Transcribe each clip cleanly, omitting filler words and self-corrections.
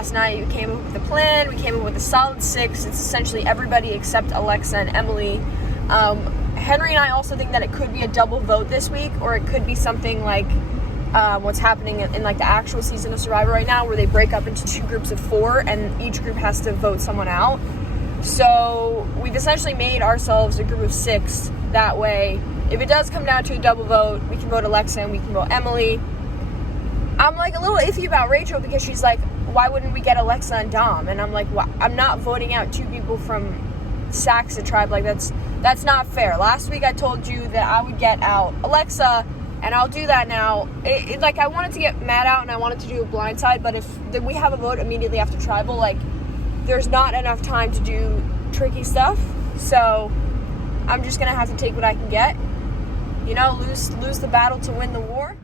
last night. We came up with a plan. We came up with a solid 6. It's essentially everybody except Alexa and Emily. Henry and I also think that it could be a double vote this week, or it could be something like what's happening in like the actual season of Survivor right now, where they break up into 2 groups of 4 and each group has to vote someone out. So we've essentially made ourselves a group of 6. That way, if it does come down to a double vote, we can vote Alexa and we can vote Emily. I'm like a little iffy about Rachel because she's like, why wouldn't we get Alexa and Dom? And I'm like, I'm not voting out 2 people from Saxa tribe. Like that's not fair. Last week I told you that I would get out Alexa, and I'll do that now. Like I wanted to get Matt out and I wanted to do a blindside, but if we have a vote immediately after tribal, like there's not enough time to do tricky stuff. So I'm just gonna have to take what I can get. You know, lose the battle to win the war.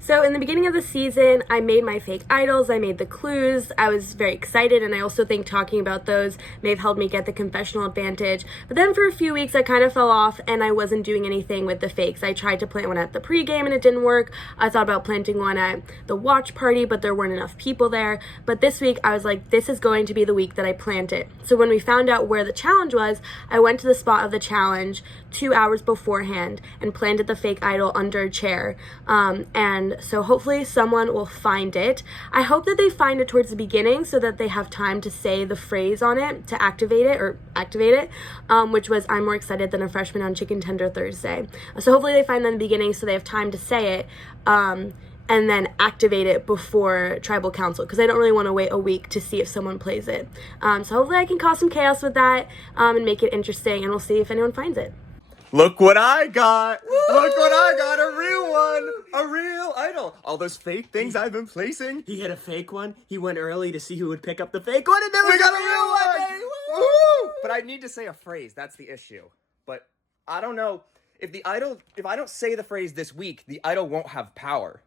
So in the beginning of the season, I made my fake idols, I made the clues, I was very excited, and I also think talking about those may have helped me get the confessional advantage. But then for a few weeks, I kind of fell off and I wasn't doing anything with the fakes. I tried to plant one at the pregame and it didn't work. I thought about planting one at the watch party, but there weren't enough people there. But this week, I was like, this is going to be the week that I plant it. So when we found out where the challenge was, I went to the spot of the challenge 2 hours beforehand and planted the fake idol under a chair. And so hopefully someone will find it. I hope that they find it towards the beginning so that they have time to say the phrase on it to activate it, which was, I'm more excited than a freshman on Chicken Tender Thursday. So hopefully they find that in the beginning so they have time to say it and then activate it before tribal council, because I don't really want to wait a week to see if someone plays it. So hopefully I can cause some chaos with that and make it interesting, and we'll see if anyone finds it. Look what I got! Woo! Look what I got! A real one! A real idol! All those fake things I've been placing. He had a fake one. He went early to see who would pick up the fake one, and then We got a real one! Woo! But I need to say a phrase. That's the issue. But I don't know if I don't say the phrase this week, the idol won't have power.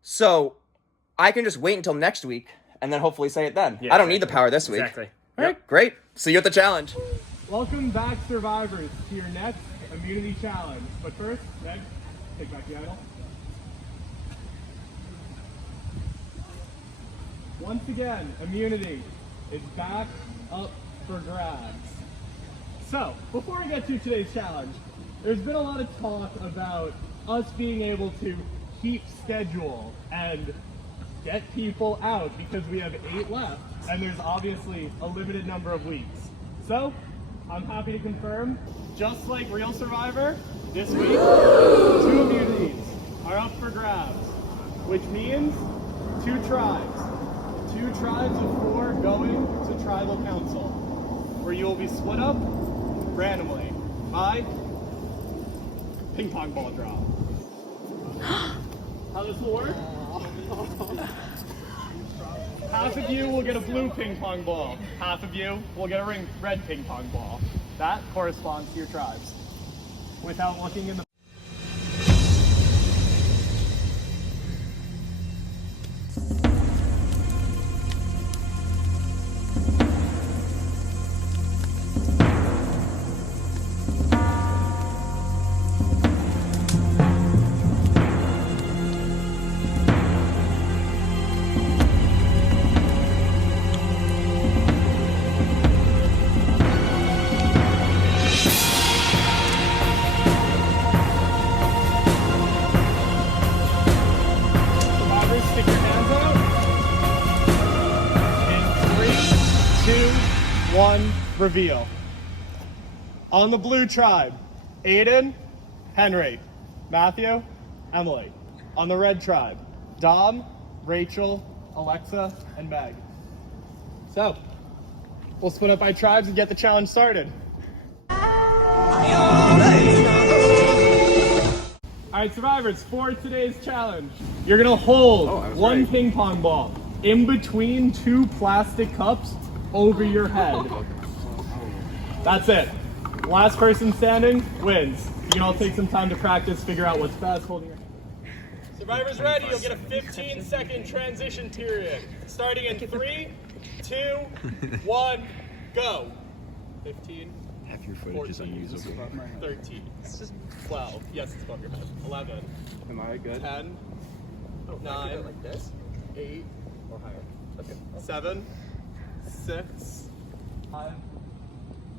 So I can just wait until next week and then hopefully say it then. Yeah, I don't need the power this week. Exactly. All right, great. See you at the challenge. Welcome back, survivors, to your next immunity challenge. But first, Meg, take back the idol. Once again, immunity is back up for grabs. So, before we get to today's challenge, there's been a lot of talk about us being able to keep schedule and get people out because we have 8 left, and there's obviously a limited number of weeks. So, I'm happy to confirm, just like Real Survivor, this week, 2 immunities are up for grabs, which means 2 tribes. 2 tribes of 4 going to tribal council, where you will be split up randomly by ping pong ball draw. How this will work? Half of you will get a blue ping pong ball. Half of you will get a red ping pong ball. That corresponds to your tribes. Without looking in the stick your hands out. In 3, 2, 1, reveal. On the blue tribe, Aiden, Henry, Matthew, Emily. On the red tribe, Dom, Rachel, Alexa, and Meg. So, we'll split up by tribes and get the challenge started. Alright, survivors, for today's challenge, you're gonna hold one ping pong ball in between 2 plastic cups over your head. That's it. Last person standing wins. You can all take some time to practice, figure out what's best holding your hand. Survivors ready, you'll get a 15-second transition period. Starting in 3, 2, 1, go. 15. Half your footage is unusable. 13. 12. Yes, it's above your head. 11. Am I good? 10. 9. Like this? 8. Or higher. 7, 6, 5,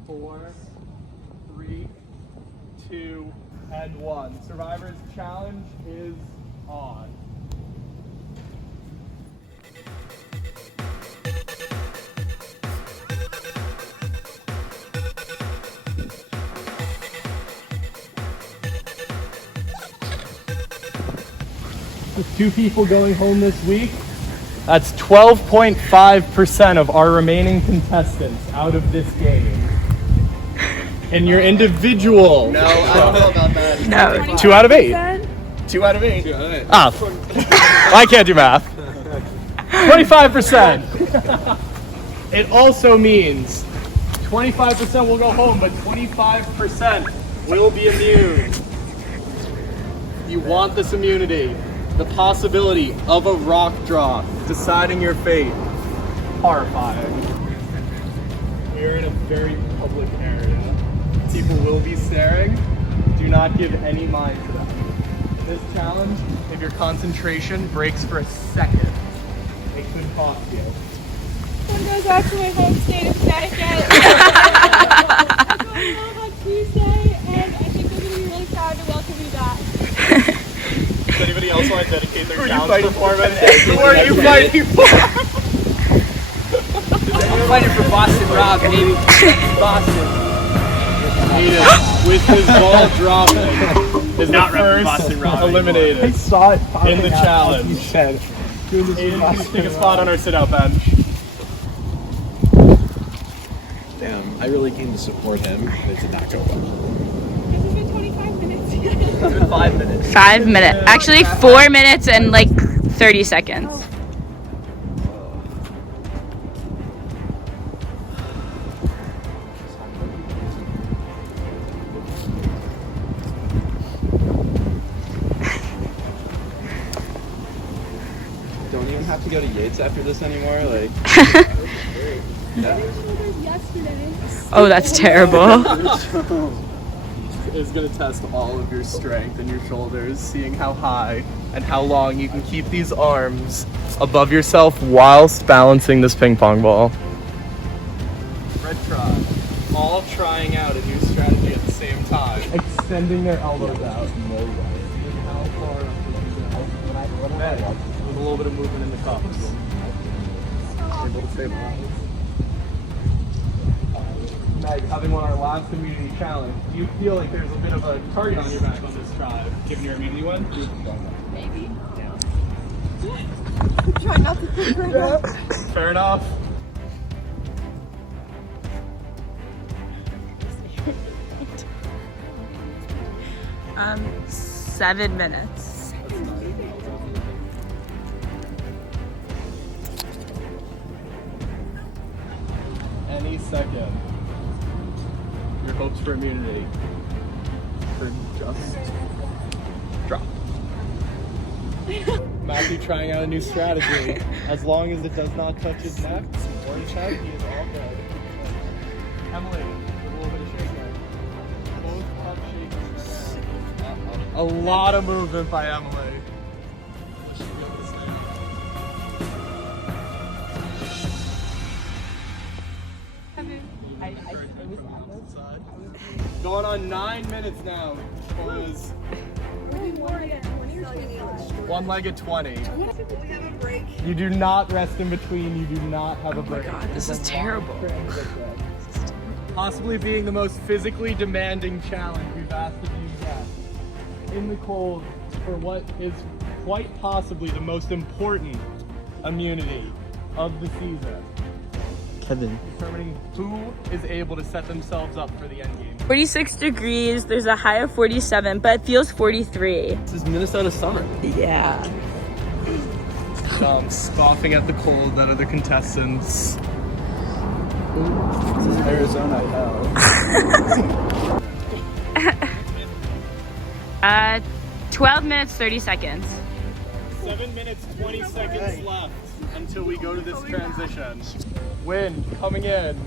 4, 3, 2, and 1. Survivor's challenge is on. With 2 people going home this week, that's 12.5% of our remaining contestants out of this game. And your individual. No, I don't know about that. No. 2 out of 8. 2 out of 8. Ah, I can't do math. 25%. It also means 25% will go home, but 25% will be immune. You want this immunity. The possibility of a rock drop deciding your fate. Horrifying. We're in a very public area. People will be staring. Do not give any mind to them. This challenge, if your concentration breaks for a second, it could cost you. I'm going back to my home state of Connecticut. I'm going home on Tuesday, and I think they're going to be really proud to welcome me back. Does anybody else want to dedicate their challenge performance? Who are you fighting for? I'm fighting for Boston Rob, baby. Boston. Aiden, with his ball dropping, is not the first eliminated in the challenge. Aiden, please take a spot on our sit-out bench. Damn, I really came to support him, but it did not go well. This has been 25 minutes. 5 minutes. 5 minutes. Actually, 4 minutes and like 30 seconds. Don't even have to go to Yates after this anymore. Like, Oh, that's terrible. Is going to test all of your strength in your shoulders, seeing how high and how long you can keep these arms above yourself whilst balancing this ping pong ball. Red try. All trying out a new strategy at the same time. Extending their elbows out. How far up can you go? With a little bit of movement in the cups. Able to stabilize. Meg, having won our last immunity challenge, do you feel like there's a bit of a target on your back on this tribe, given your immunity win? Maybe. Try not to think right now. Fair enough. Um, 7 minutes. Any second. Your hopes for immunity could just drop. Matthew trying out a new strategy. As long as it does not touch his neck or his head, he is all good. Emily, a little bit of shaking. Both cup shakers. A lot of movement by Emily. She should be able to stay on. Going on 9 minutes now. Was one leg at 20. You do not rest in between. You do not have a break. God, this is terrible. Possibly being the most physically demanding challenge we've asked of you yet. In the cold for what is quite possibly the most important immunity of the season. Kevin. Determining who is able to set themselves up for the end game. 46 degrees, there's a high of 47, but it feels 43. This is Minnesota summer. Yeah. Scoffing at the cold that other contestants. this is Arizona, I know. 12 minutes, 30 seconds. 7 minutes, 20 seconds left until we go to this transition. Wind coming in.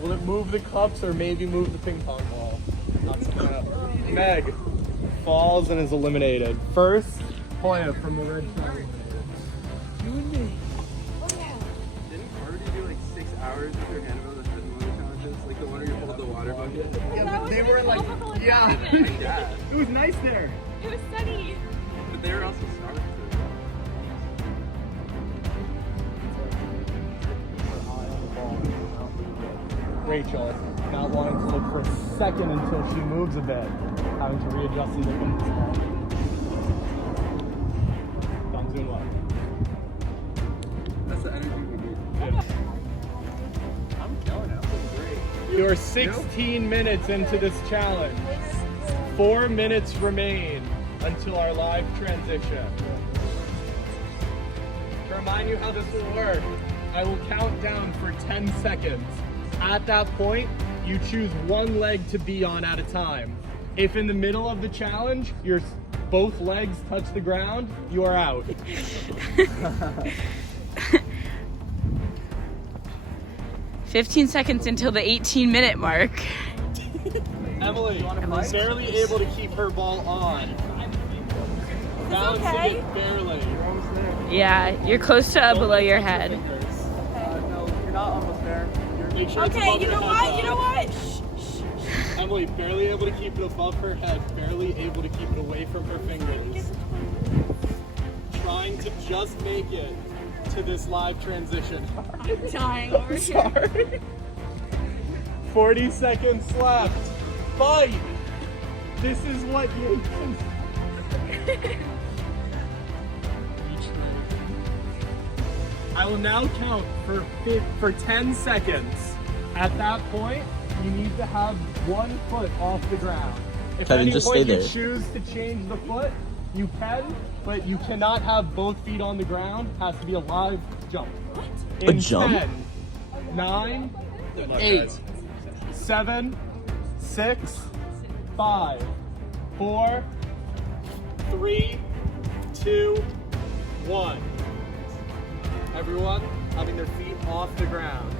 Will it move the cups or maybe move the ping pong ball? Not something else. Meg falls and is eliminated. First, Hoya from the red side. showers with your hand above the head in one of the challenges? Like the one where you hold the water bucket? Yeah, but they were like, yeah. Yeah. It was nice there. It was sunny. But they were also starved. Rachel, not wanting to look for a second until she moves a bit, having to readjust and look at this ball. Dom's doing well. That's the energy we need. I'm killing it. I'm doing great. We are 16 minutes into this challenge. 4 minutes remain until our live transition. To remind you how this will work, I will count down for 10 seconds. At that point, you choose one leg to be on at a time. If in the middle of the challenge, both legs touch the ground, you are out. 15 seconds until the 18-minute mark. Emily, barely able to keep her ball on. Balancing okay. it barely. You're almost there. Yeah, you're close to below your head. No, you're not almost there. Make sure it's Okay, above you your know head, what? though. You know what? Shh, shh, shh. Emily, barely able to keep it above her head, barely able to keep it away from her fingers. Trying to just make it to this live transition. I'm dying over here. Sorry. 40 seconds left. Fight! This is what you I will now count for 10 seconds. At that point, you need to have 1 foot off the ground. If Kevin, at any just point stay you there. choose to change the foot, you can, but you cannot have both feet on the ground. It has to be a live jump. A jump? 10, 9, 8, 7, 6, 5, 4, 3, 2, 1. Everyone having their feet off the ground.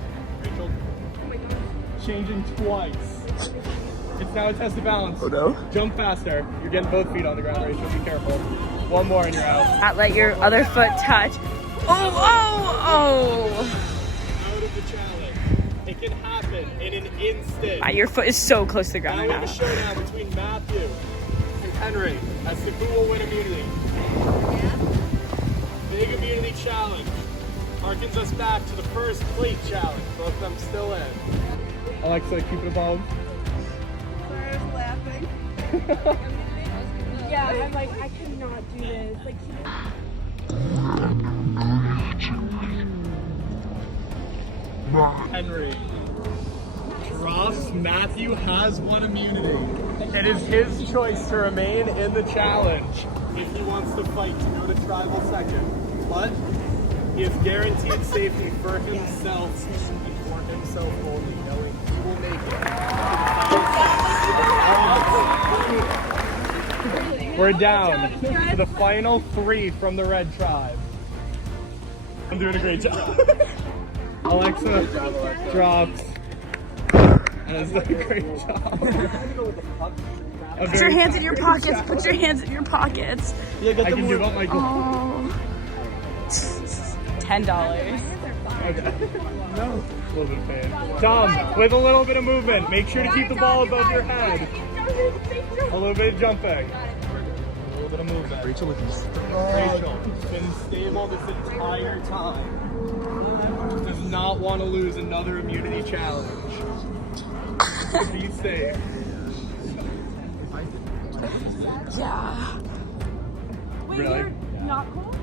Rachel, changing twice. It's now a test of balance. Oh no. Jump faster. You're getting both feet on the ground, Rachel. Be careful. One more and you're out. Not let your other foot touch. Oh, oh, Out of the challenge. It can happen in an instant. oh. Your foot is so close to the ground Now right we have a now. showdown between Matthew and Henry as to who will win immunity. Big immunity challenge harkens us back to the first plate challenge. Both of them still in. Alexa, keep it above. Sorry, I was laughing. Yeah, I'm like, I cannot do this. Like, Henry drops. Matthew has won immunity. It is his choice to remain in the challenge if he wants to fight to go to tribal second. But he has guaranteed safety for himself and for himself only, knowing he will make it. We're down to the final 3 from the red tribe. I'm doing a great job. Alexa drops and has done a great job. Put your hands in your pockets. Put your hands in your pockets. I can give up my goal. Oh. $10. Okay. No. A little bit of pain. Tom, with a little bit of movement, make sure to keep the ball above your head. A little bit of jumping. A little bit of movement. Rachel has been stable this entire time. Does not want to lose another immunity challenge. Be safe. Yeah. wait, Really? you're not cool?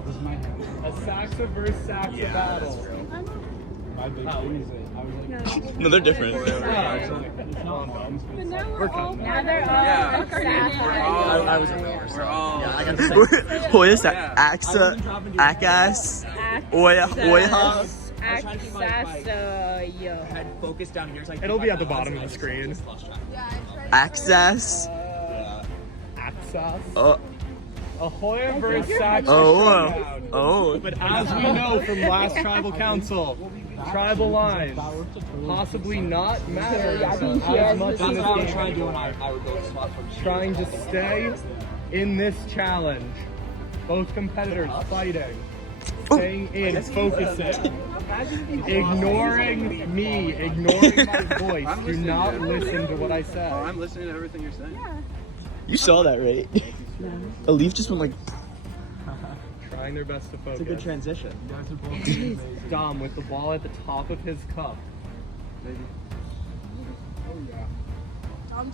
A Saxa versus Saxa battle. No, they're different. But now we're all now they're all I was in the horse. We're all. Yeah, I got What is that? Axa, Akas, Oya, Head focus down here. It'll be at the bottom of the screen. Access. Axos. Oh, Ahoy versus Saxa oh, showdown. oh. But as we know from last tribal council, tribal lines possibly not matter as much in this game. Trying to stay in this challenge. Both competitors fighting, staying in, focusing. ignoring me, ignoring my voice. Do not listen to what I said. Oh, I'm listening to everything you're saying. Yeah. You saw that, right? A leaf just went like. Trying their best to focus. It's a good transition. You guys are both amazing. Dom with the ball at the top of his cup.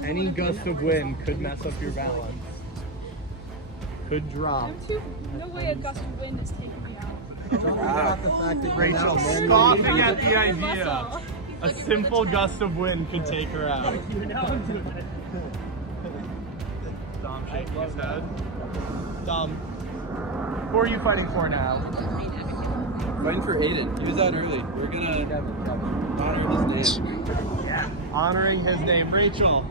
Any gust of wind could mess up your balance. Could drop. No way a gust of wind is taking me out. Rachel scoffing at the idea. A simple gust of wind could take her out. Dom shaking his head. Dom, who are you fighting for now? Fighting for Aiden. He was out early. We're gonna honor his name. Honoring his name. Rachel,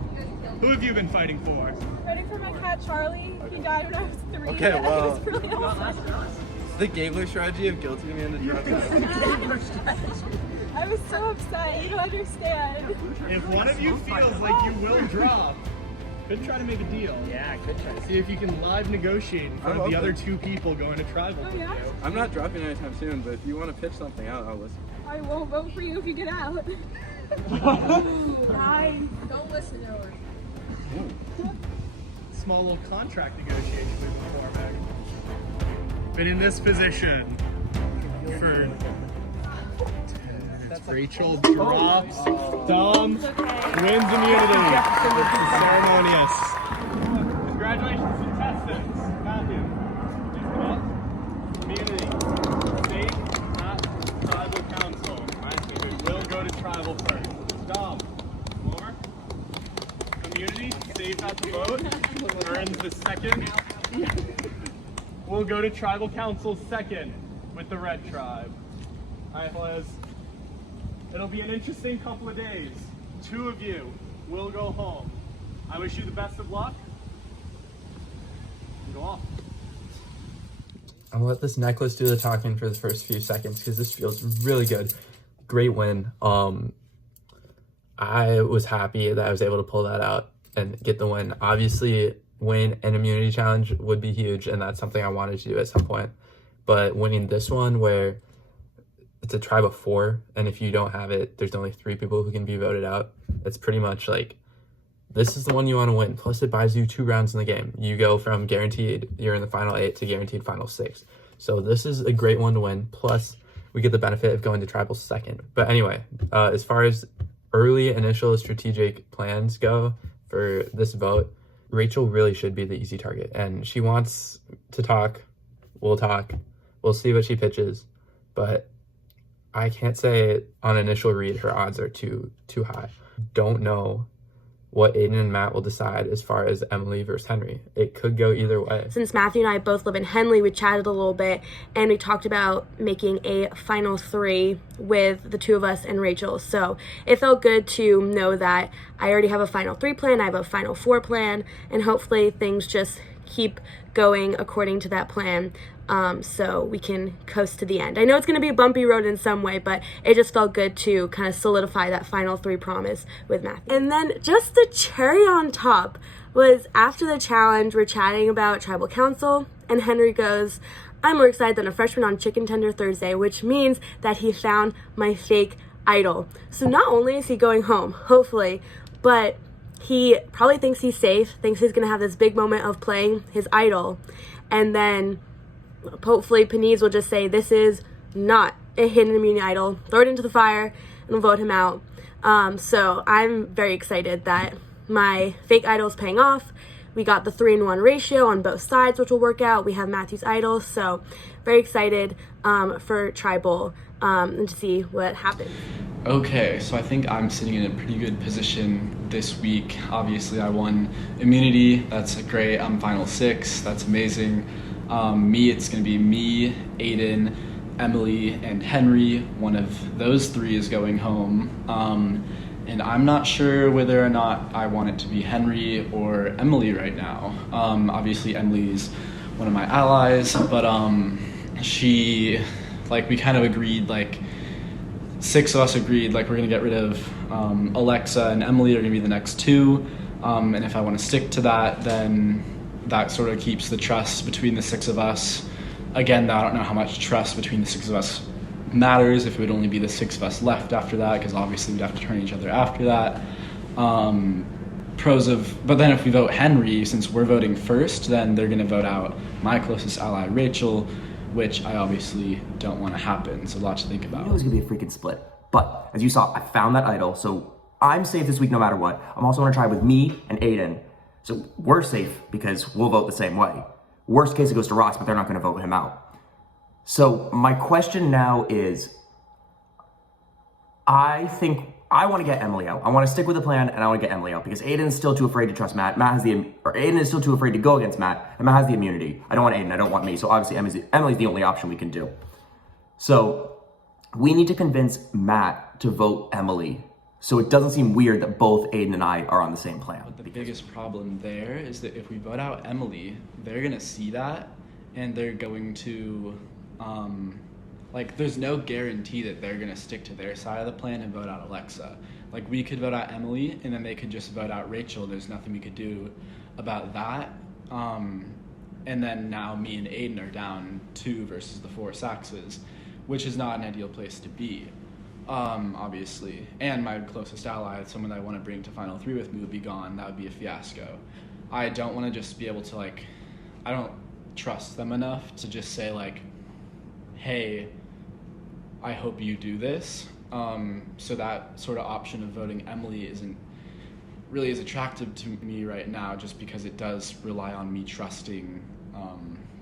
who have you been fighting for? Fighting for my cat Charlie. He died when I was 3. Okay, well- It was really awesome. The Gabler strategy of guilting me into drugs. I was so upset. You don't understand. If one of you feels like you will drop, could try to make a deal. Yeah, good try. See if you can live negotiate in front of the open. other 2 people going to tribal with yeah? you. I'm not dropping anytime soon, but if you want to pitch something out, I'll listen. I won't vote for you if you get out. Nice. Don't listen to her. Small little contract negotiation moving forward. But in this position, for Rachel drops, Dom wins immunity. Ceremonious. Congratulations, contestants. Matthew, please come up. Immunity. Safe at tribal council. Alright, so we will go to tribal first. Dom, more. Immunity, safe at the vote. Earns the second. We'll go to tribal council second with the red tribe. Alright, Liz. It'll be an interesting couple of days. 2 of you will go home. I wish you the best of luck. Go off. I'm gonna let this necklace do the talking for the first few seconds because this feels really good. Great win. I was happy that I was able to pull that out and get the win. Obviously, win an immunity challenge would be huge, and that's something I wanted to do at some point. But winning this one, where it's a tribe of 4, and if you don't have it, there's only 3 people who can be voted out. It's pretty much like, this is the one you want to win. Plus, it buys you 2 rounds in the game. You go from guaranteed you're in the final 8 to guaranteed final 6. So this is a great one to win. Plus, we get the benefit of going to tribal second. But anyway, as far as early initial strategic plans go for this vote, Rachel really should be the easy target. And she wants to talk. We'll talk. We'll see what she pitches. But I can't say on initial read her odds are too high. Don't know what Aiden and Matt will decide as far as Emily versus Henry. It could go either way. Since Matthew and I both live in Henley, we chatted a little bit and we talked about making a final 3 with the 2 of us and Rachel. So it felt good to know that I already have a final 3 plan, I have a final 4 plan, and hopefully things just keep going according to that plan. So we can coast to the end. I know it's going to be a bumpy road in some way, but it just felt good to kind of solidify that final 3 promise with Matthew. And then just the cherry on top was after the challenge, we're chatting about tribal council, and Henry goes, I'm more excited than a freshman on Chicken Tender Thursday, which means that he found my fake idol. So not only is he going home, hopefully, but he probably thinks he's safe, thinks he's going to have this big moment of playing his idol, and then hopefully Panise will just say this is not a hidden immunity idol, throw it into the fire, and we'll vote him out. So I'm very excited that my fake idol is paying off. We got the 3-in-1 ratio on both sides, which will work out. We have Matthew's idol, so very excited for tribal and to see what happens. Okay, so I think I'm sitting in a pretty good position this week. Obviously, I won immunity. That's great. I'm final 6. That's amazing. It's going to be me, Aiden, Emily, and Henry. One of those 3 is going home. And I'm not sure whether or not I want it to be Henry or Emily right now. Obviously, Emily's one of my allies, but we kind of agreed, 6 of us agreed, we're going to get rid of Alexa and Emily are going to be the next 2. And if I want to stick to that, then that sort of keeps the trust between the 6 of us. Again, I don't know how much trust between the 6 of us matters if it would only be the 6 of us left after that, because obviously we'd have to turn each other after that. But then if we vote Henry, since we're voting first, then they're going to vote out my closest ally, Rachel, which I obviously don't want to happen. So a lot to think about. I knew it was going to be a freaking split. But as you saw, I found that idol, so I'm safe this week no matter what. I'm also going to try with me and Aiden. So we're safe because we'll vote the same way. Worst case, it goes to Ross, but they're not going to vote him out. So my question now is, I think I want to get Emily out. I want to stick with the plan, and I want to get Emily out because Aiden is still too afraid to trust Matt. Aiden is still too afraid to go against Matt, and Matt has the immunity. I don't want Aiden. I don't want me. So obviously, Emily's the only option we can do. So we need to convince Matt to vote Emily, so it doesn't seem weird that both Aiden and I are on the same plan. But the biggest problem there is that if we vote out Emily, they're gonna see that, and they're going to, there's no guarantee that they're gonna stick to their side of the plan and vote out Alexa. Like, we could vote out Emily, and then they could just vote out Rachel. There's nothing we could do about that. And then now me and Aiden are down 2 versus the 4 Saxes, which is not an ideal place to be, obviously. And my closest ally, someone that I want to bring to Final 3 with me, would be gone. That would be a fiasco. I don't want to just be able to, I don't trust them enough to just say, hey, I hope you do this. So that sort of option of voting Emily isn't really as attractive to me right now, just because it does rely on me trusting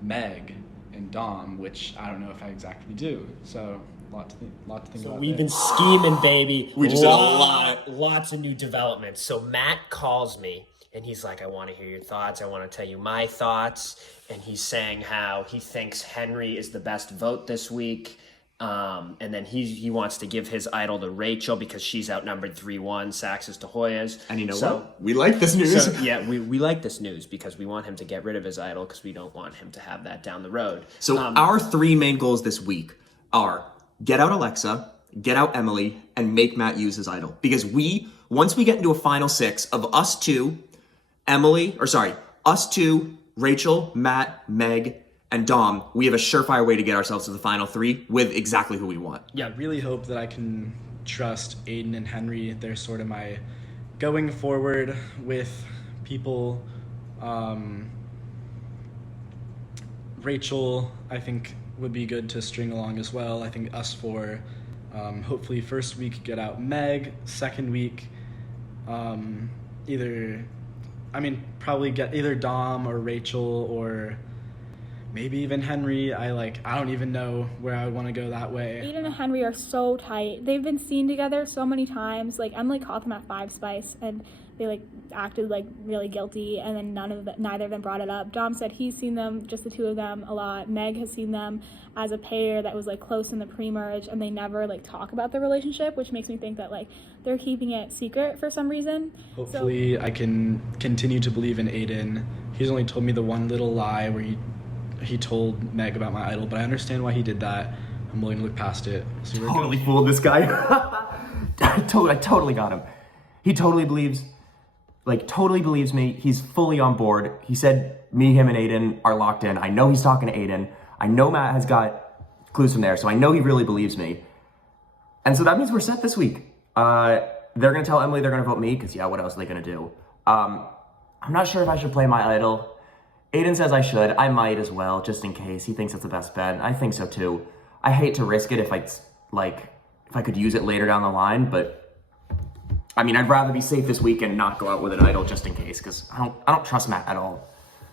Meg and Dom, which I don't know if I exactly do. So lot to think about. So we've been scheming, baby. We just did a lot. Lots of new developments. So Matt calls me and he's like, I want to hear your thoughts. I want to tell you my thoughts. And he's saying how he thinks Henry is the best vote this week. And then he wants to give his idol to Rachel because she's outnumbered 3-1, Saxes to Hoyas. And you know what? We like this news. So, yeah, we like this news because we want him to get rid of his idol because we don't want him to have that down the road. So our 3 main goals this week are get out Alexa, get out Emily, and make Matt use his idol. Because once we get into a final 6 of us 2, Rachel, Matt, Meg, and Dom, we have a surefire way to get ourselves to the final 3 with exactly who we want. Yeah, I really hope that I can trust Aiden and Henry. They're sort of my going forward with people. Rachel, I think, would be good to string along as well. I think us 4, hopefully first week get out Meg, second week probably get either Dom or Rachel or maybe even Henry. I don't even know where I would want to go that way. Aiden and Henry are so tight. They've been seen together so many times. Emily caught them at 5 Spice and they acted really guilty, and then neither of them brought it up. Dom said he's seen them, just the 2 of them, a lot. Meg has seen them as a pair that was close in the pre-merge, and they never talk about the relationship, which makes me think that they're keeping it secret for some reason. Hopefully I can continue to believe in Aiden. He's only told me the one little lie where he told Meg about my idol, but I understand why he did that. I'm willing to look past it. So Totally fooled this guy. I totally got him. He totally believes me. He's fully on board. He said me, him, and Aiden are locked in. I know he's talking to Aiden. I know Matt has got clues from there, so I know he really believes me. And so that means we're set this week. They're going to tell Emily they're going to vote me, because, what else are they going to do? I'm not sure if I should play my idol. Aiden says I should. I might as well, just in case. He thinks it's the best bet. I think so, too. I hate to risk it if I could use it later down the line, but I'd rather be safe this week and not go out with an idol just in case, because I don't trust Matt at all.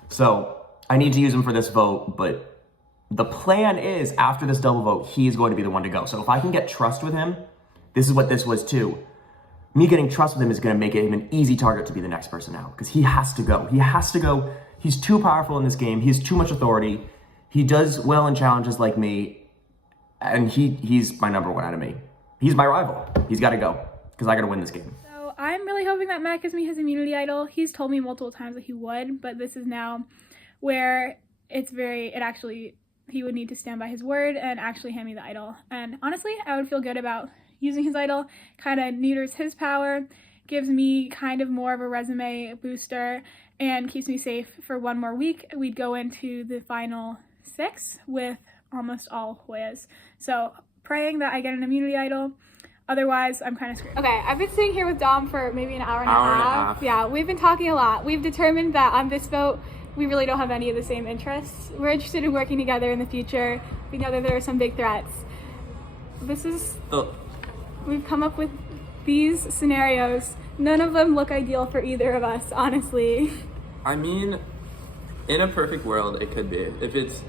So I need to use him for this vote, but the plan is after this double vote, he is going to be the one to go. So if I can get trust with him, this is what this was too. Me getting trust with him is going to make him an easy target to be the next person out, because he has to go. He has to go. He's too powerful in this game. He has too much authority. He does well in challenges like me, and he's my number 1 enemy. He's my rival. He's got to go, because I got to win this game. So I'm really hoping that Matt gives me his immunity idol. He's told me multiple times that he would, but this is now where he would need to stand by his word and actually hand me the idol. And honestly, I would feel good about using his idol. Kind of neuters his power, gives me kind of more of a resume booster, and keeps me safe for 1 more week. We'd go into the final 6 with almost all Hoyas. So praying that I get an immunity idol. Otherwise, I'm kind of screwed. Okay, I've been sitting here with Dom for maybe an hour and a half. Yeah, we've been talking a lot. We've determined that on this vote, we really don't have any of the same interests. We're interested in working together in the future. We know that there are some big threats. We've come up with these scenarios. None of them look ideal for either of us, honestly. I mean, in a perfect world, it could be. If it's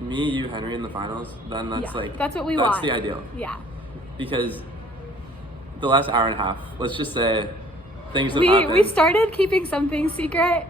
me, you, Henry in the finals, then that's that's what we want. That's the ideal. Yeah. Because the last hour and a half, let's just say things have happened. We started keeping something secret,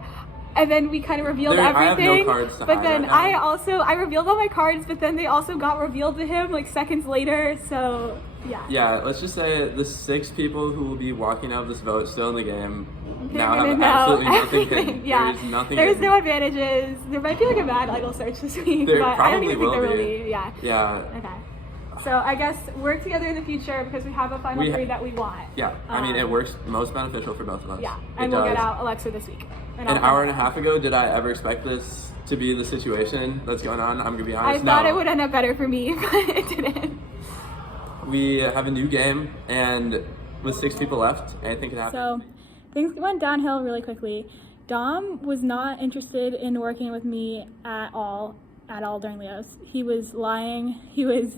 and then we kind of revealed everything. I have no cards to but hide then right now. I revealed all my cards, but then they also got revealed to him like seconds later. So yeah. Yeah, let's just say the 6 people who will be walking out of this vote still in the game now have know absolutely nothing everything. hidden. Yeah. There's nothing There's hidden. no advantages. There might be like a bad idol search this week, There but I don't probably even think there will be. be. Yeah. Yeah. Okay. So I guess work together in the future because we have a final 3 that we want. Yeah, I mean, it works most beneficial for both of us. Yeah, and we'll get out Alexa this week. An hour and a half ago, did I ever expect this to be the situation that's going on? I'm going to be honest. I thought it would end up better for me, but it didn't. We have a new game, and with 6 people left, anything can happen. So things went downhill really quickly. Dom was not interested in working with me at all during Leo's. He was lying. He was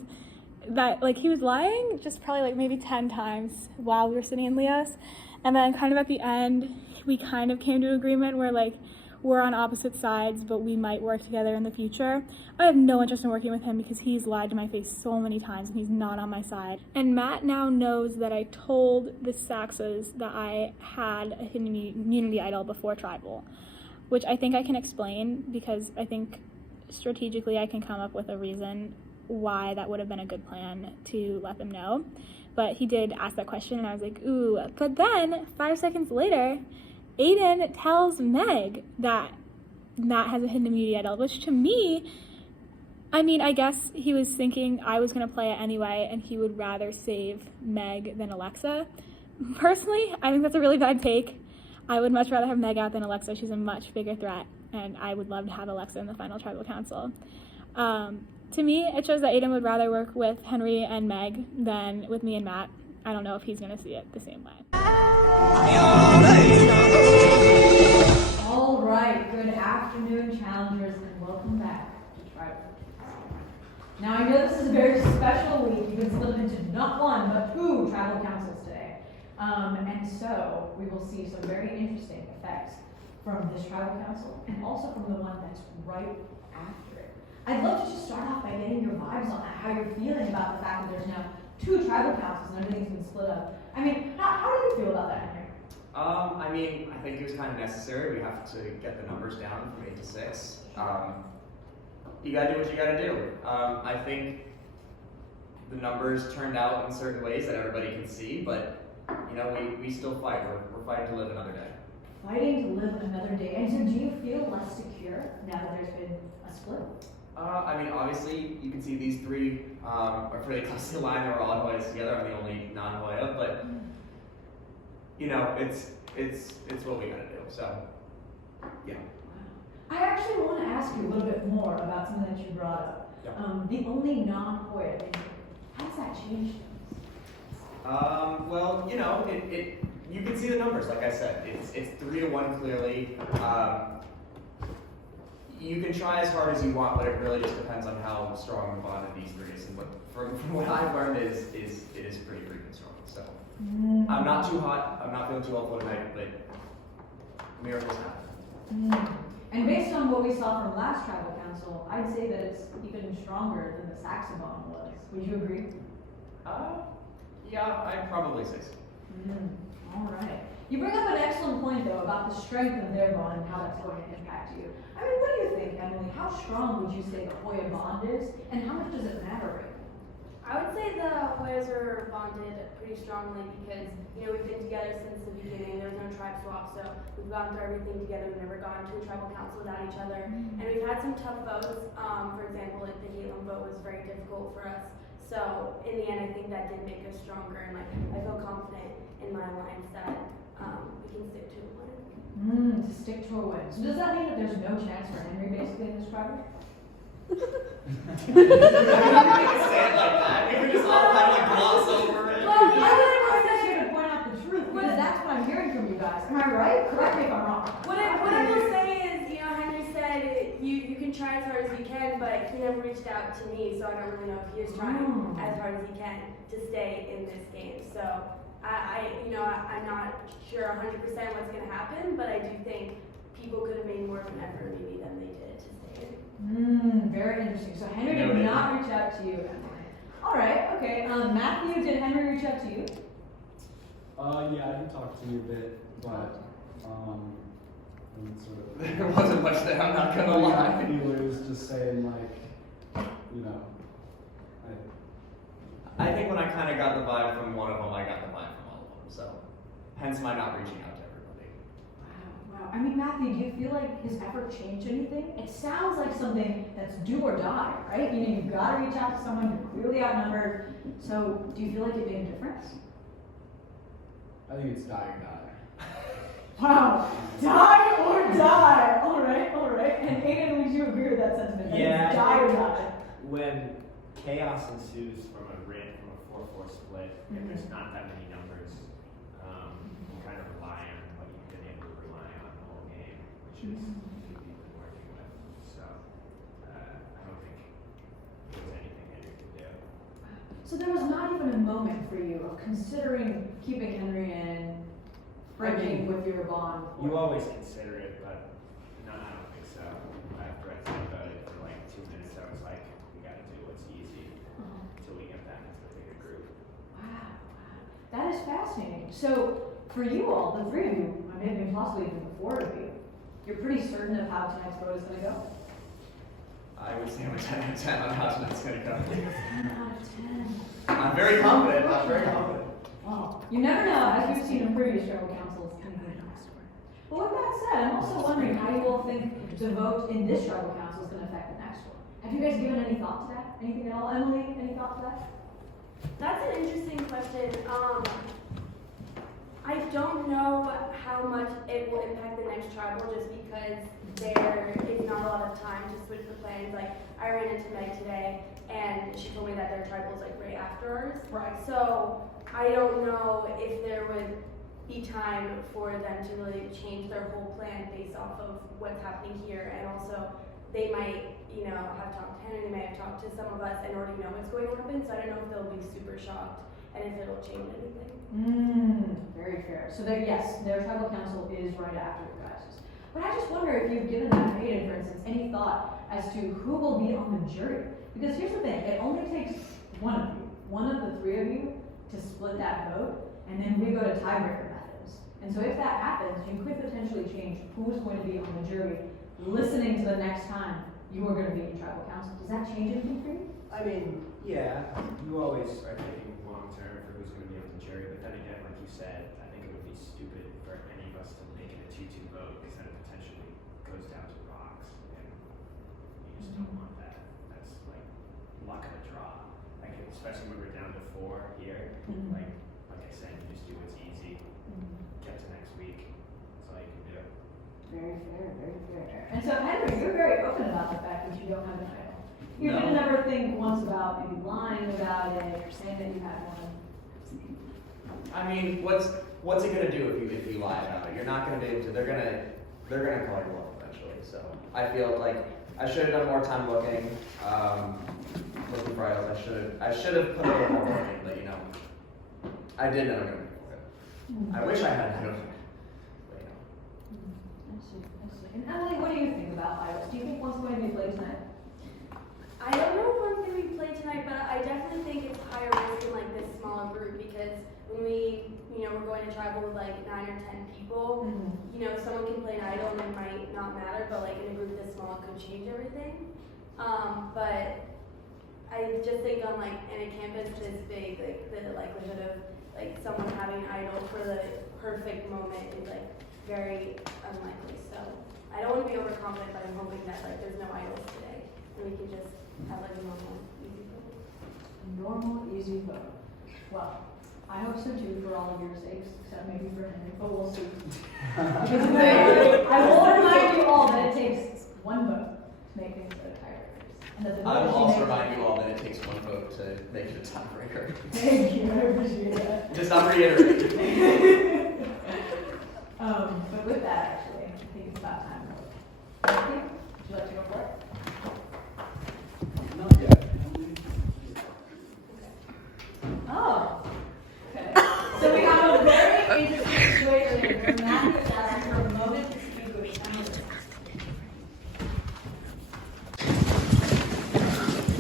lying just probably like maybe 10 times while we were sitting in Leo's. And then kind of at the end, we kind of came to an agreement where like we're on opposite sides, but we might work together in the future. I have no interest in working with him because he's lied to my face so many times and he's not on my side. And Matt now knows that I told the Saxes that I had a hidden immunity idol before Tribal, which I think I can explain because I think strategically I can come up with a reason why that would have been a good plan to let them know. But he did ask that question and I was like, ooh. But then 5 seconds later, Aiden tells Meg that Matt has a hidden immunity idol, which to me, I mean, I guess he was thinking I was going to play it anyway and he would rather save Meg than Alexa. Personally, I think that's a really bad take. I would much rather have Meg out than Alexa. She's a much bigger threat, and I would love to have Alexa in the final tribal council. To me, it shows that Aiden would rather work with Henry and Meg than with me and Matt. I don't know if he's going to see it the same way. All right, good afternoon, challengers, and welcome back to Tribal. Now, I know this is a very special week. You've been split into not 1, but 2 tribal councils today. And so we will see some very interesting effects from this tribal council and also from the one that's right after it. I'd love to just start off by getting your vibes on that, how you're feeling about the fact that there's now 2 tribal councils and everything's been split up. I mean, how do you feel about that, Henry? I mean, I think it was kind of necessary. We have to get the numbers down from 8 to 6. You gotta do what you gotta do. I think the numbers turned out in certain ways that everybody can see, but you know, we still fight. We're fighting to live another day. Fighting to live another day. And so do you feel less secure now that there's been a split? I mean, obviously, you can see these 3 are pretty close to the line. They're all Hoyas together. I'm the only non-Hoya, but you know, it's what we gotta do. So, yeah. I actually want to ask you a little bit more about something that you brought up. Yeah. The only non-Hoya thing. How does that change things? Well, you know, you can see the numbers. Like I said, it's 3 to 1 clearly. You can try as hard as you want, but it really just depends on how strong the bond of these 3 is. And from what I've learned it is pretty freaking strong. So I'm not too hot. I'm not feeling too awful tonight, but miracles happen. And based on what we saw from last tribal council, I'd say that it's even stronger than the Saxophone was. Would you agree? Yeah, I'd probably say so. All right. You bring up an excellent point, though, about the strength of their bond and how that's going to impact you. I mean, what do you think, Emily? How strong would you say the Hoya bond is, and how much does it matter right now? I would say the Hoyas are bonded pretty strongly because, you know, we've been together since the beginning. There was no tribe swap, so we've gone through everything together. We've never gone to a tribal council without each other. And we've had some tough votes. For example, like the Galen vote was very difficult for us. So in the end, I think that did make us stronger, and like I feel confident in my alliance that we can stick to a win. To stick to a win. So does that mean that there's no chance for Henry basically in this tribal? Say it like that. We could just all kind of like gloss over it. Well, I was here to point out the truth because that's what I'm hearing from you guys. Am I right? Correct me if I'm wrong. What I will say is, Henry said you can try as hard as you can, but he never reached out to me, so I don't really know if he is trying as hard as he can to stay in this game. So I'm not sure 100% what's going to happen, but I do think people could have made more of an effort maybe than they did to stay in. Very interesting. So Henry did not reach out to you, Emily. All right, okay. Matthew, did Henry reach out to you? Yeah, he talked to me a bit, but There wasn't much there, I'm not gonna lie. He was just saying like, I think when I kind of got the vibe from one of them, I got the vibe from all of them. So, hence my not reaching out to everybody. Wow. I mean, Matthew, do you feel like his effort changed anything? It sounds like something that's do or die, right? You've got to reach out to someone, you're clearly outnumbered. So, do you feel like it made a difference? I think it's die or die. Wow, die or die. All right. And Aiden, would you agree with that sentiment? That it's die or die. When chaos ensues from a 4-4 split, and there's not that many numbers, you kind of rely on what you've been able to rely on the whole game, which is who you've been working with. So I don't think there's anything that you can do. So there was not even a moment for you of considering keeping Henry in, breaking with your bond. You always consider it, but no, I don't think so. After I thought about it for like 2 minutes, I was like, we got to do what's easy until we get back into the bigger group. Wow, that is fascinating. So for you all, the three of you, maybe possibly even the four of you, you're pretty certain of how tonight's vote is going to go? I would say I'm a 10 out of 10 on how tonight's gonna go. 10 out of 10. I'm very confident. Wow. You never know, as we've seen in previous tribal councils. But with that said, I'm also wondering how you all think the vote in this tribal council is going to affect the next one. Have you guys given any thought to that? Anything at all? Emily, any thought to that? That's an interesting question. I don't know how much it will impact the next tribal just because there is not a lot of time to switch the plans. Like, I ran into Meg today and she told me that their tribal is like right after ours. Right. So I don't know if there would be time for them to really change their whole plan based off of what's happening here. And also they might, have talked to Henry, they may have talked to some of us and already know what's going to happen. So I don't know if they'll be super shocked and if it'll change anything. Very fair. So their tribal council is right after you guys'. But I just wonder if you've given that Hayden, for instance, any thought as to who will be on the jury. Because here's the thing, it only takes one of you, one of the three of you, to split that vote, and then we go to tiebreaker methods. And so if that happens, you could potentially change who's going to be on the jury, listening to the next time you are going to be in tribal council. Does that change anything for you? I mean, yeah, you always are thinking long term for who's going to be on the jury, but then again, like you said, I think it would be stupid for any of us to make it a 2-2 vote because then it potentially goes down to rocks, and you just don't want that. That's like luck of a draw. Like, especially when we're down to 4 here, like I said, you just do what's easy, get to next week. That's all you can do. Very fair, very fair. And so, Henry, you're very open about the fact that you don't have an idol. You didn't ever think once about maybe lying about it or saying that you had one. I mean, what's it gonna do if you lie about it? You're not gonna be able to. They're gonna call you bluff eventually. So I feel like I should have done more time looking for idols. I should have put a little more work in, but I did know I'm gonna be good. I wish I had an idol. I see. And Emily, what do you think about idols? Do you think one's going to be played tonight? I don't know if one's going to be played tonight, but I definitely think it's higher risk in like this smaller group because when we're going to tribal with like 9 or 10 people, someone can play an idol and it might not matter, but like in a group this small it could change everything. But I just think on like in a campus this big, like the likelihood of like someone having an idol for the perfect moment is like very unlikely. So I don't want to be overconfident, but I'm hoping that like there's no idols today and we can just have like a normal, easy vote. Normal, easy vote. Well, I hope so too for all of your sakes, except maybe for Henry, but we'll see. Because I will remind you all that it takes one vote to make things go to tiebreakers. and that the I will vote also she remind makes. you all that it takes one vote to make it a tiebreaker. Thank you, I appreciate that. Just not reiterate. But with that, actually, I think it's about time. Matthew, would you like to go for it? Not yet. Oh, okay. So we have a very interesting situation where Matthew is asking for a moment to speak with Emily.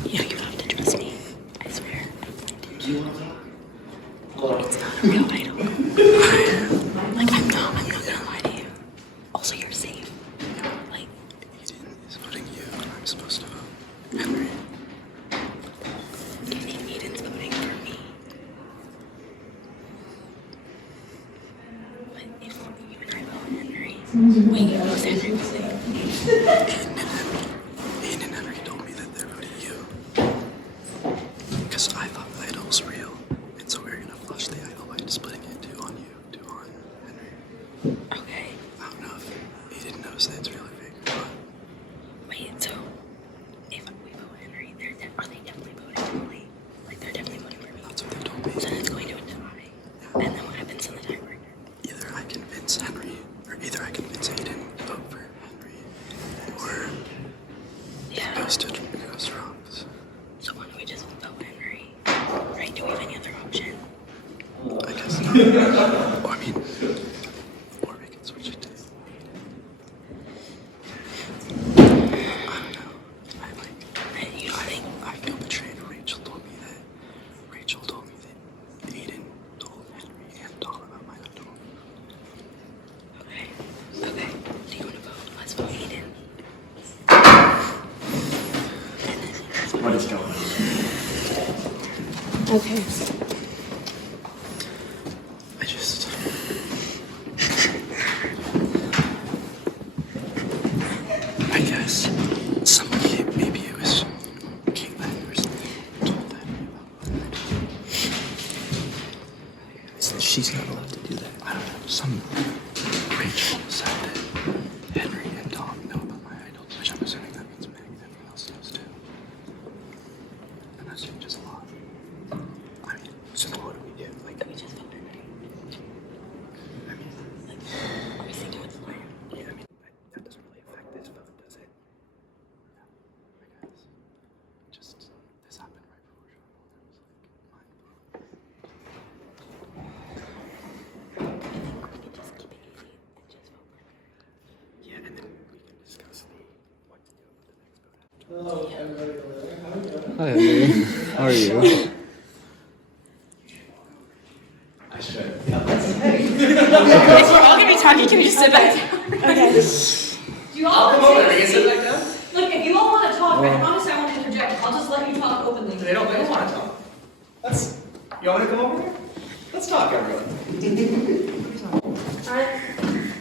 You have to trust me. I swear. Do you want to talk? It's not a real idol. Like, I'm not gonna lie to you. Also, you're safe. Like, Aiden is voting you, and I'm supposed to vote Henry. do you think Aiden's voting for me? But if you and I vote Henry, wait, who's Henry voting? Aiden and Henry told me that they're voting you. Because I thought the idol was real, and so we're gonna flush the idol by splitting it 2 on you, 2 on Henry. Okay. I don't know if Aiden knows that it's real or fake or not. Wait, so if we vote Henry, are they definitely voting for me? Like, they're definitely voting for me. That's what they told me. So then it's going to a tie. And then what happens in the tiebreaker? Either I convince Henry, or either I convince Aiden to vote for Henry, or it goes to Rocks. So why don't we just vote Henry? Right? Do we have any other option? I guess not. Or I mean, or we can switch it to Aiden. I don't know. I feel betrayed. Rachel told me that Aiden told Henry and Dawn about my idol. Okay. Do you want to vote? Let's vote Aiden. What is going on? Okay. I guess someone came, maybe it was Caitlin or something, told Henry about that. She's not allowed to do that. I don't know. Rachel said that Henry and Tom know about my idol, which I'm assuming that means Meg and everyone else knows too. And that changes a lot. I mean, so what do we do? Like, We just vote Henry. I mean, Are we sticking with the plan? yeah, I mean, that doesn't really affect this vote, does it? No, I guess. Just, this happened right before Sean. It was like, mind blowing. Just keep it easy and just vote for Henry. Yeah, and then we can discuss what to do about the next vote. Hello, everybody over there. How are you doing? Hi, Henry. How are you? I should. If we're all gonna be talking, can we just sit back down? Okay. Do you all I'll come over. We can sit back down. Look, if you all want to talk, I promise I won't interject. I'll just let you talk openly. They don't want to talk. You want me to come over here? Let's talk, everyone.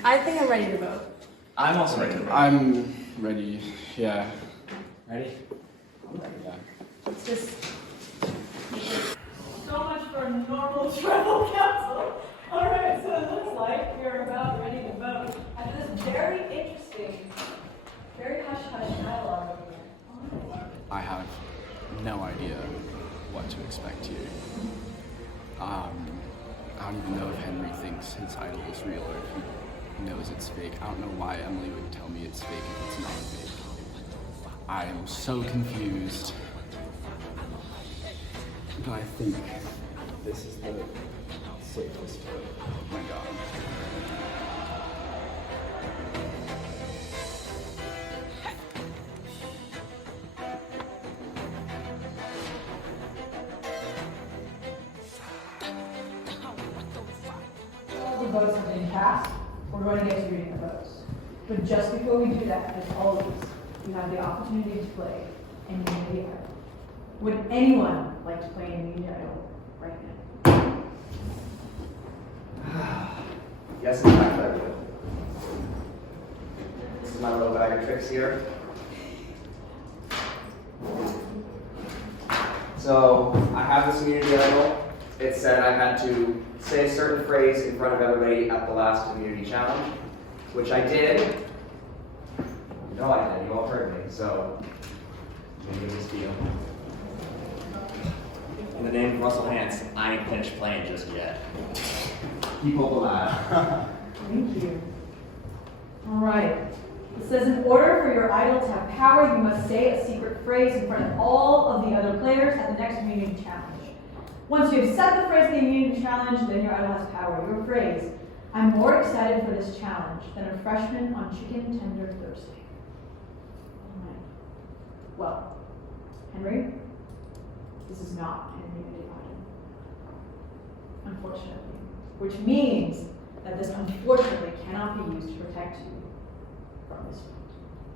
I think I'm ready to vote. I'm also ready to vote. I'm ready, yeah. Ready? I'm ready, yeah. Let's just. So much for normal tribal council. All right, so it looks like we're about ready to vote. After this very interesting, very hush-hush dialogue over here. I have no idea what to expect here. I don't even know if Henry thinks his idol is real or if he knows it's fake. I don't know why Emily would tell me it's fake if it's not fake. I am so confused. But I think this is the safest vote. Oh my god. All the votes have been cast. We're going to get to reading the votes. But just before we do that, as always, you have the opportunity to play Immunity Idol. Would anyone like to play Immunity Idol right now? Yes, in fact, I would. This is my little bag of tricks here. So, I have this immunity idol. It said I had to say a certain phrase in front of everybody at the last immunity challenge, which I did. You know I did, you all heard me. So, In the name of Russell Hance, I ain't finished playing just yet. Keep hope alive. Thank you. All right. It says, in order for your idol to have power, you must say a secret phrase in front of all of the other players at the next immunity challenge. Once you have said the phrase in the immunity challenge, then your idol has power. Your phrase, I'm more excited for this challenge than a freshman on chicken tender Thursday. All right. Well, Henry, this is not an immunity item, unfortunately, which means that this unfortunately cannot be used to protect you from this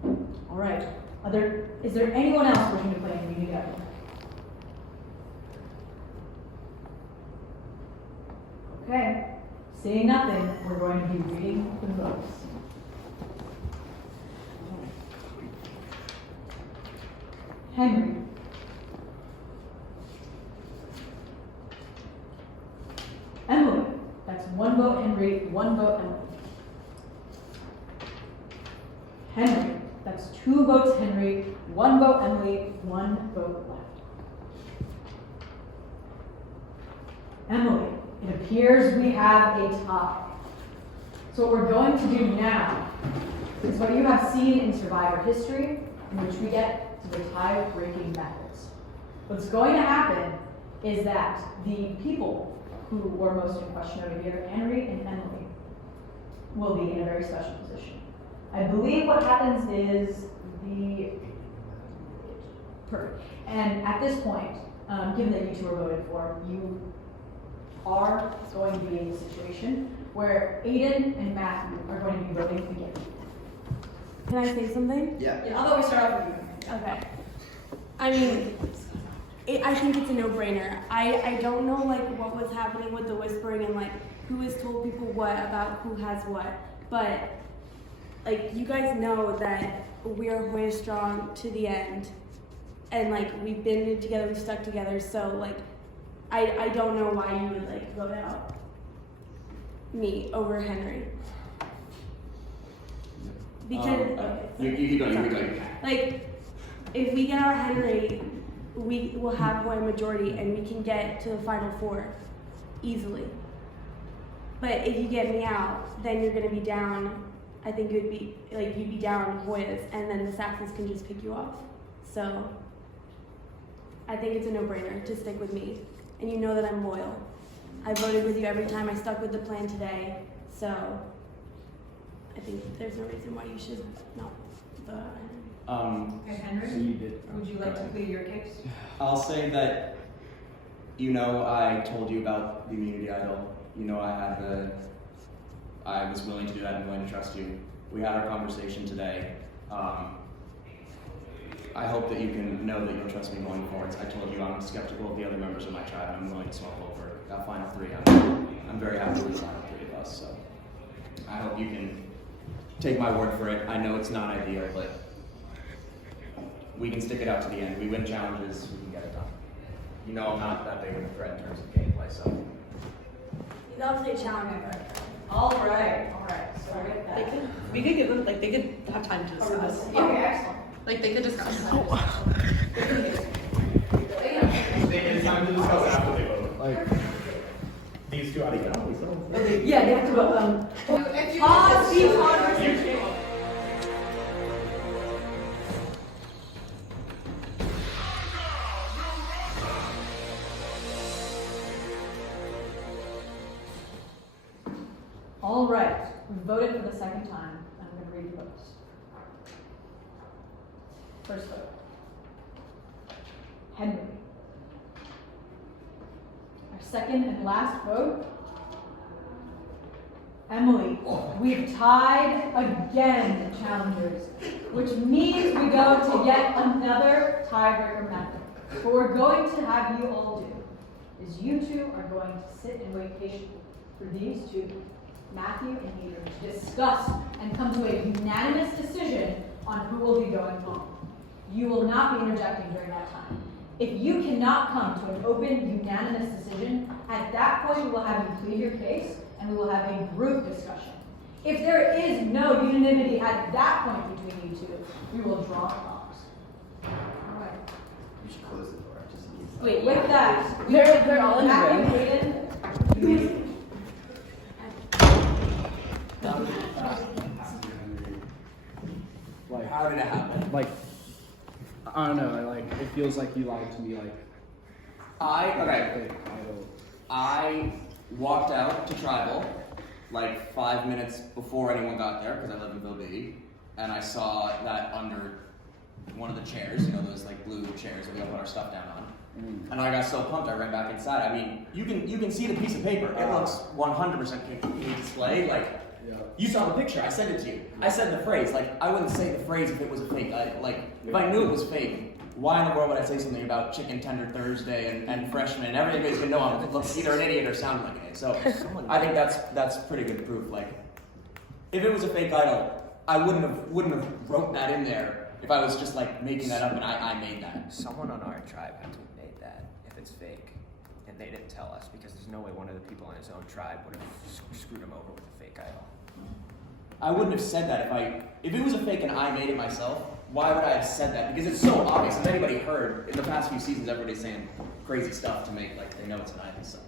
fight. All right. Is there anyone else wishing to play an immunity item? Okay. Seeing nothing, we're going to be reading the votes. Henry. Emily. That's 1 vote Henry, 1 vote Emily. Henry. That's 2 votes Henry, 1 vote Emily, 1 vote left. Emily. It appears we have a tie. So what we're going to do now is what you have seen in Survivor history, in which we get to the tie-breaking methods. What's going to happen is that the people who were most in question over here, Henry and Emily, will be in a very special position. I believe what happens is perfect. And at this point, given that you two are voted for, you are going to be in a situation where Aiden and Matthew are going to be voting again. Can I say something? Yeah, how about we start off with you? Okay. I mean, I think it's a no-brainer. I don't know like what was happening with the whispering and like who has told people what about who has what, but like you guys know that we are Hoya strong to the end, and like we've been together, we've stuck together, so like I don't know why you would like vote out me over Henry. Because you keep going, you keep going. like if we get out Henry, we will have a majority and we can get to the final 4 easily. But if you get me out, then you're gonna be down. I think it would be like you'd be down Hoyas, and then the Saxons can just pick you off. So I think it's a no-brainer to stick with me, and you know that I'm loyal. I voted with you every time. I stuck with the plan today, so I think there's no reason why you should not vote out Henry. Okay, Henry, So you did. would you like to plead your case? I'll say that, you know, I told you about the immunity idol. You know, I was willing to do that and willing to trust you. We had our conversation today. I hope that you can know that you'll trust me going forward. I told you I'm skeptical of the other members of my tribe, and I'm willing to swap over that final 3. I'm very happy with the final 3 of us, so I hope you can take my word for it. I know it's not ideal, but we can stick it out to the end. We win challenges, we can get it done. You know I'm not that big of a threat in terms of gameplay, so. He's obviously a challenger. All right. So I get that. We could give them, like, they could have time to discuss. Okay, excellent. Like, they could discuss. It's time to discuss after they vote. Like, these two out of Okay, yeah, they have to vote. Pause the conversation. All right, we voted for the second time. I'm going to read the votes. First vote, Henry. Our second and last vote, Emily. We've tied again, challengers, which means we go to yet another tiebreaker method. What we're going to have you all do is you two are going to sit and wait patiently for these two, Matthew and Adrian, to discuss and come to a unanimous decision on who will be going home. You will not be interjecting during that time. If you cannot come to an open, unanimous decision, at that point we will have you plead your case and we will have a group discussion. If there is no unanimity at that point between you two, we will draw a cause. All right. Wait, with that, They're all in the Matthew, room. Hayden, Like, How did it happen? like, I don't know. Like, it feels like you lied to me. Like, I walked out to Tribal like 5 minutes before anyone got there because I live in Ville B, and I saw that under one of the chairs, you know, those like blue chairs that we all put our stuff down on. And I got so pumped I ran back inside. I mean, you can see the piece of paper. It looks 100% can display. Like, you saw the picture. I sent it to you. I said the phrase. Like, I wouldn't say the phrase if it was a fake idol. Like, if I knew it was fake, why in the world would I say something about Chicken Tender Thursday and Freshman and everybody's gonna know I'm either an idiot or sound like it. So I think that's pretty good proof. Like, if it was a fake idol, I wouldn't have wrote that in there if I was just like making that up and I made that. Someone on our tribe had to have made that if it's fake, and they didn't tell us because there's no way one of the people in his own tribe would have screwed him over with a fake idol. I wouldn't have said that if it was a fake and I made it myself. Why would I have said that? Because it's so obvious. If anybody heard in the past few seasons, everybody's saying crazy stuff to make like they know it's an idol. So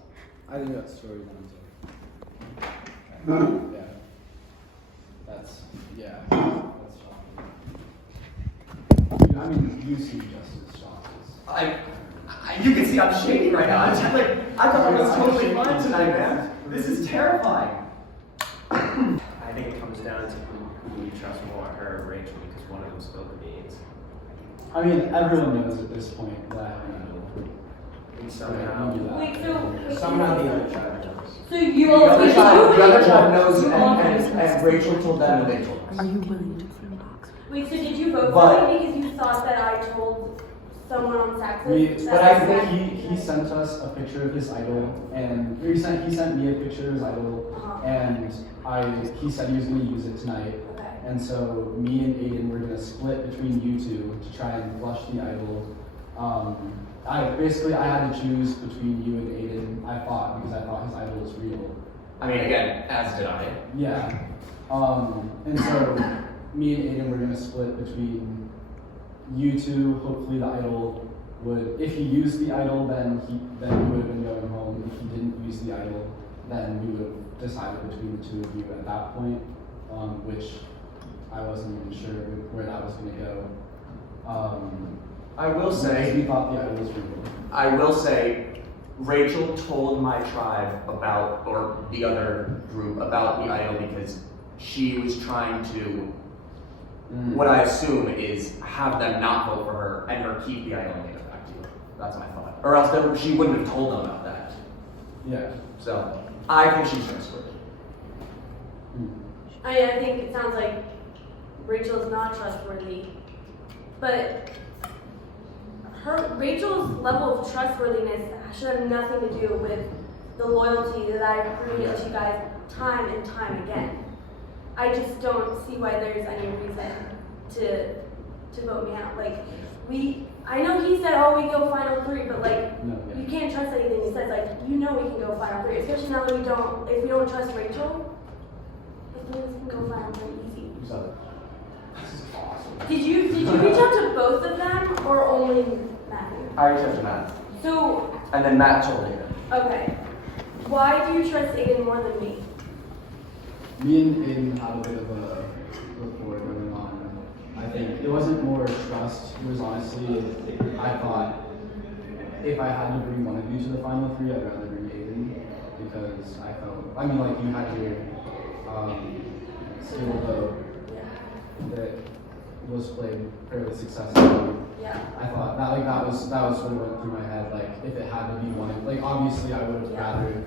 I think that's story one. Yeah. That's shocking. I mean, you see just as shocked as. you can see I'm shaking right now. I'm just like, I thought I was totally fine tonight, man. This is terrifying. I think it comes down to who you trust more, her or Rachel, because one of them spilled the beans. I mean, everyone knows at this point that I have an idol. And somehow, Somehow the other tribe knows. So you The other tribe knows, and Rachel told them, and they told us. Are you willing to fill the box? Wait, so did you vote But- for me because you thought that I told someone on Saxon? But I think he sent us a picture of his idol, and he sent me a picture of his idol, and he said he was going to use it tonight. And so me and Aiden were going to split between you two to try and flush the idol. I had to choose between you and Aiden, I thought, because I thought his idol was real. I mean, again, as did I. Yeah. And so me and Aiden were going to split between you two. Hopefully the idol would, if he used the idol, then he would have been going home. If he didn't use the idol, then we would have decided between the two of you at that point, which I wasn't even sure where that was going to go. I will say, we thought the idol was real. I will say, Rachel told my tribe about, or the other group, about the idol because she was trying to, what I assume is have them not vote for her and her keep the idol and give it back to you. That's my thought. Or else she wouldn't have told them about that. Yeah. So, I think she's trustworthy. I think it sounds like Rachel's not trustworthy, but Rachel's level of trustworthiness should have nothing to do with the loyalty that I've proven to you guys time and time again. I just don't see why there's any reason to vote me out. Like, I know he said, oh, we go final three, but like, you can't trust anything he says. Like, you know we can go final three, especially now that if we don't trust Rachel, like, we can go final three easy. Did you reach out to both of them or only Matthew? I reached out to Matt. So, And then Matt told Aiden. okay. Why do you trust Aiden more than me? Me and Aiden had a bit of a rapport going on. I think it wasn't more trust. It was honestly, I thought if I had to bring one of you to the final three, I'd rather bring Aiden because I felt, I mean, like you had your skill vote that was played fairly successfully. Yeah. I thought that was what went through my head. Like if it had to be one, like obviously I would have rather.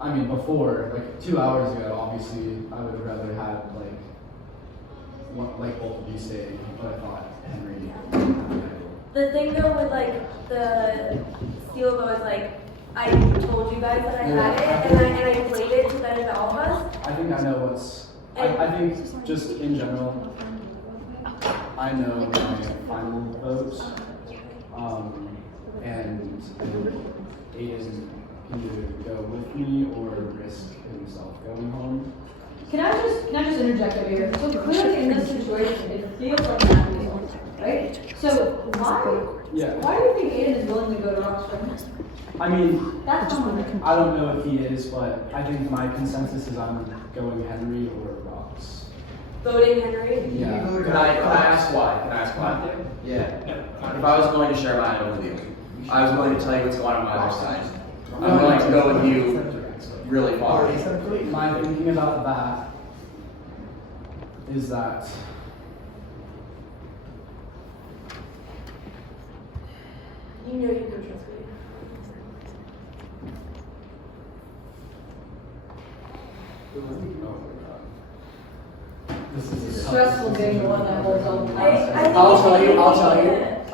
I mean, before, like 2 hours ago, obviously I would have rather had like both of you stay, but I thought Henry. The thing though with like the steel vote is like I told you guys that I had it and I played it to benefit all of us. I think I know what's. I think just in general, I know my final votes, and Aiden can either go with me or risk himself going home. Can I just interject over here? So clearly in this situation, it feels like Matthew right? So why do you think Aiden is willing to go to Rock's right now? I mean, That's not I don't know if he is, but I think my consensus is I'm going Henry or Rocks. Voting Henry? Yeah. Can I ask why? Can I ask why? Yeah. If I was going to share my idol with you, I was willing to tell you what's going on my other side. I'm going to go with you really far. My thinking about that is that You know you can trust me. this is It's stressful being the one that holds on to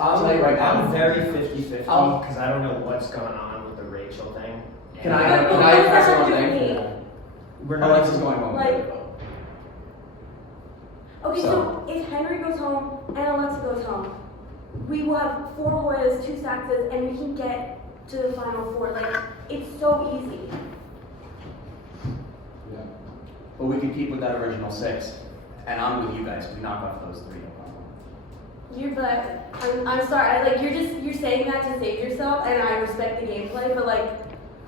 I'll tell you right now. I'm very 50-50 because I don't know what's going on with the Rachel thing. Can I express one thing? We're Alex is going home. Okay, so if Henry goes home and Alexa goes home, we will have 4 Hoyas, 2 Saxes, and we can get to the final 4. Like, it's so easy. Yeah. But we could keep with that original 6. And I'm with you guys. We knock off those 3. But I'm sorry. Like, you're saying that to save yourself, and I respect the gameplay. But like,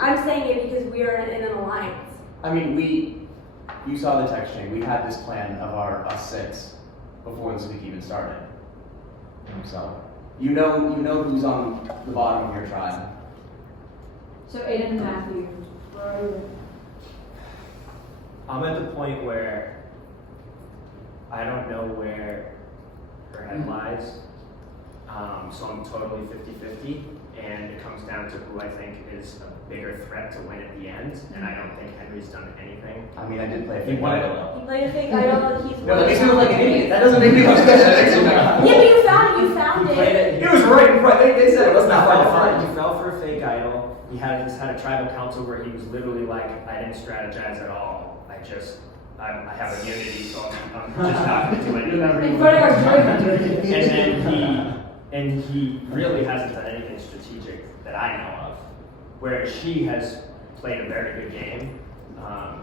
I'm saying it because we are in an alliance. I mean, you saw the text chain. We had this plan of us 6 before this week even started. So, you know who's on the bottom of your tribe. So Aiden and Matthew, where are you? I'm at the point where I don't know where her head lies. So I'm totally 50-50, and it comes down to who I think is a bigger threat to win at the end, and I don't think Henry's done anything. I mean, I did play a fake idol. He played a fake idol. He's No, that makes me look like an idiot. That doesn't make me look special. Yeah, but you found it. It was right in front. They said it wasn't that far. He fell for a fake idol. He had a tribal council where he was literally like, I didn't strategize at all. I have immunity, so I'm just not going to do anything. In front of our And he really hasn't done anything strategic that I know of. Whereas she has played a very good game,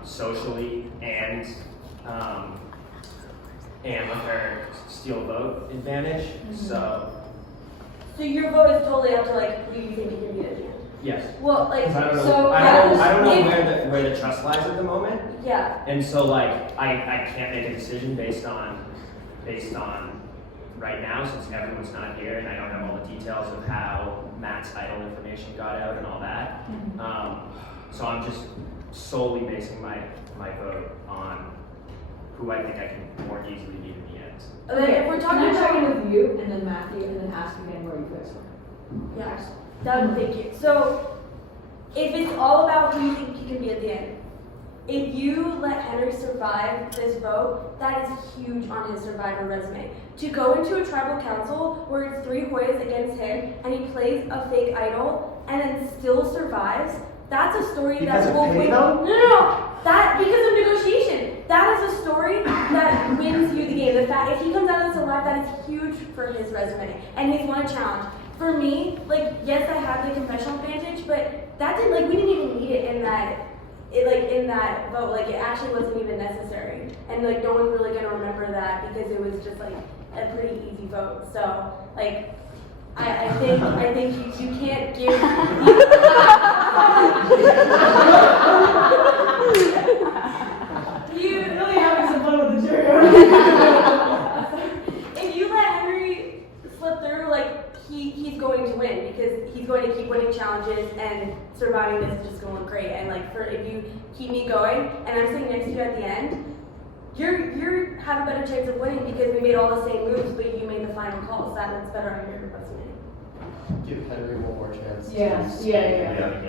socially and with her steal vote advantage. So your vote is totally up to like who you think you can beat at the end. yes. Well, like, 'cause I don't know, so I don't know where the trust lies at the moment. Yeah. And so like I can't make a decision based on right now since everyone's not here and I don't have all the details of how Matt's idol information got out and all that. So I'm just solely basing my vote on who I think I can more easily beat in the end. Okay, if we're talking Can I check about in with you and then Matthew and then ask again where you guys are? yeah, that would thank you. So if it's all about who you think you can be at the end, if you let Henry survive this vote, that is huge on his survivor resume. To go into a tribal council where it's 3 Hoyas against him and he plays a fake idol and then still survives, that's a story that will win. No. That because of negotiation. That is a story that wins you the game. The fact if he comes out of this alive, that is huge for his resume. And he's won a challenge. For me, like yes, I had the confessional advantage, but that didn't like we didn't even need it in that vote. Like it actually wasn't even necessary. And like no one's really gonna remember that because it was just like a pretty easy vote. So like I think you can't give you really having some fun with the jury. if you let Henry slip through, like he's going to win because he's going to keep winning challenges and surviving this is just going great. And like if you keep me going and I'm sitting next to you at the end, you have a better chance of winning because we made all the same moves, but you made the final call. So that's better on your resume. Give Henry one more chance. Yeah.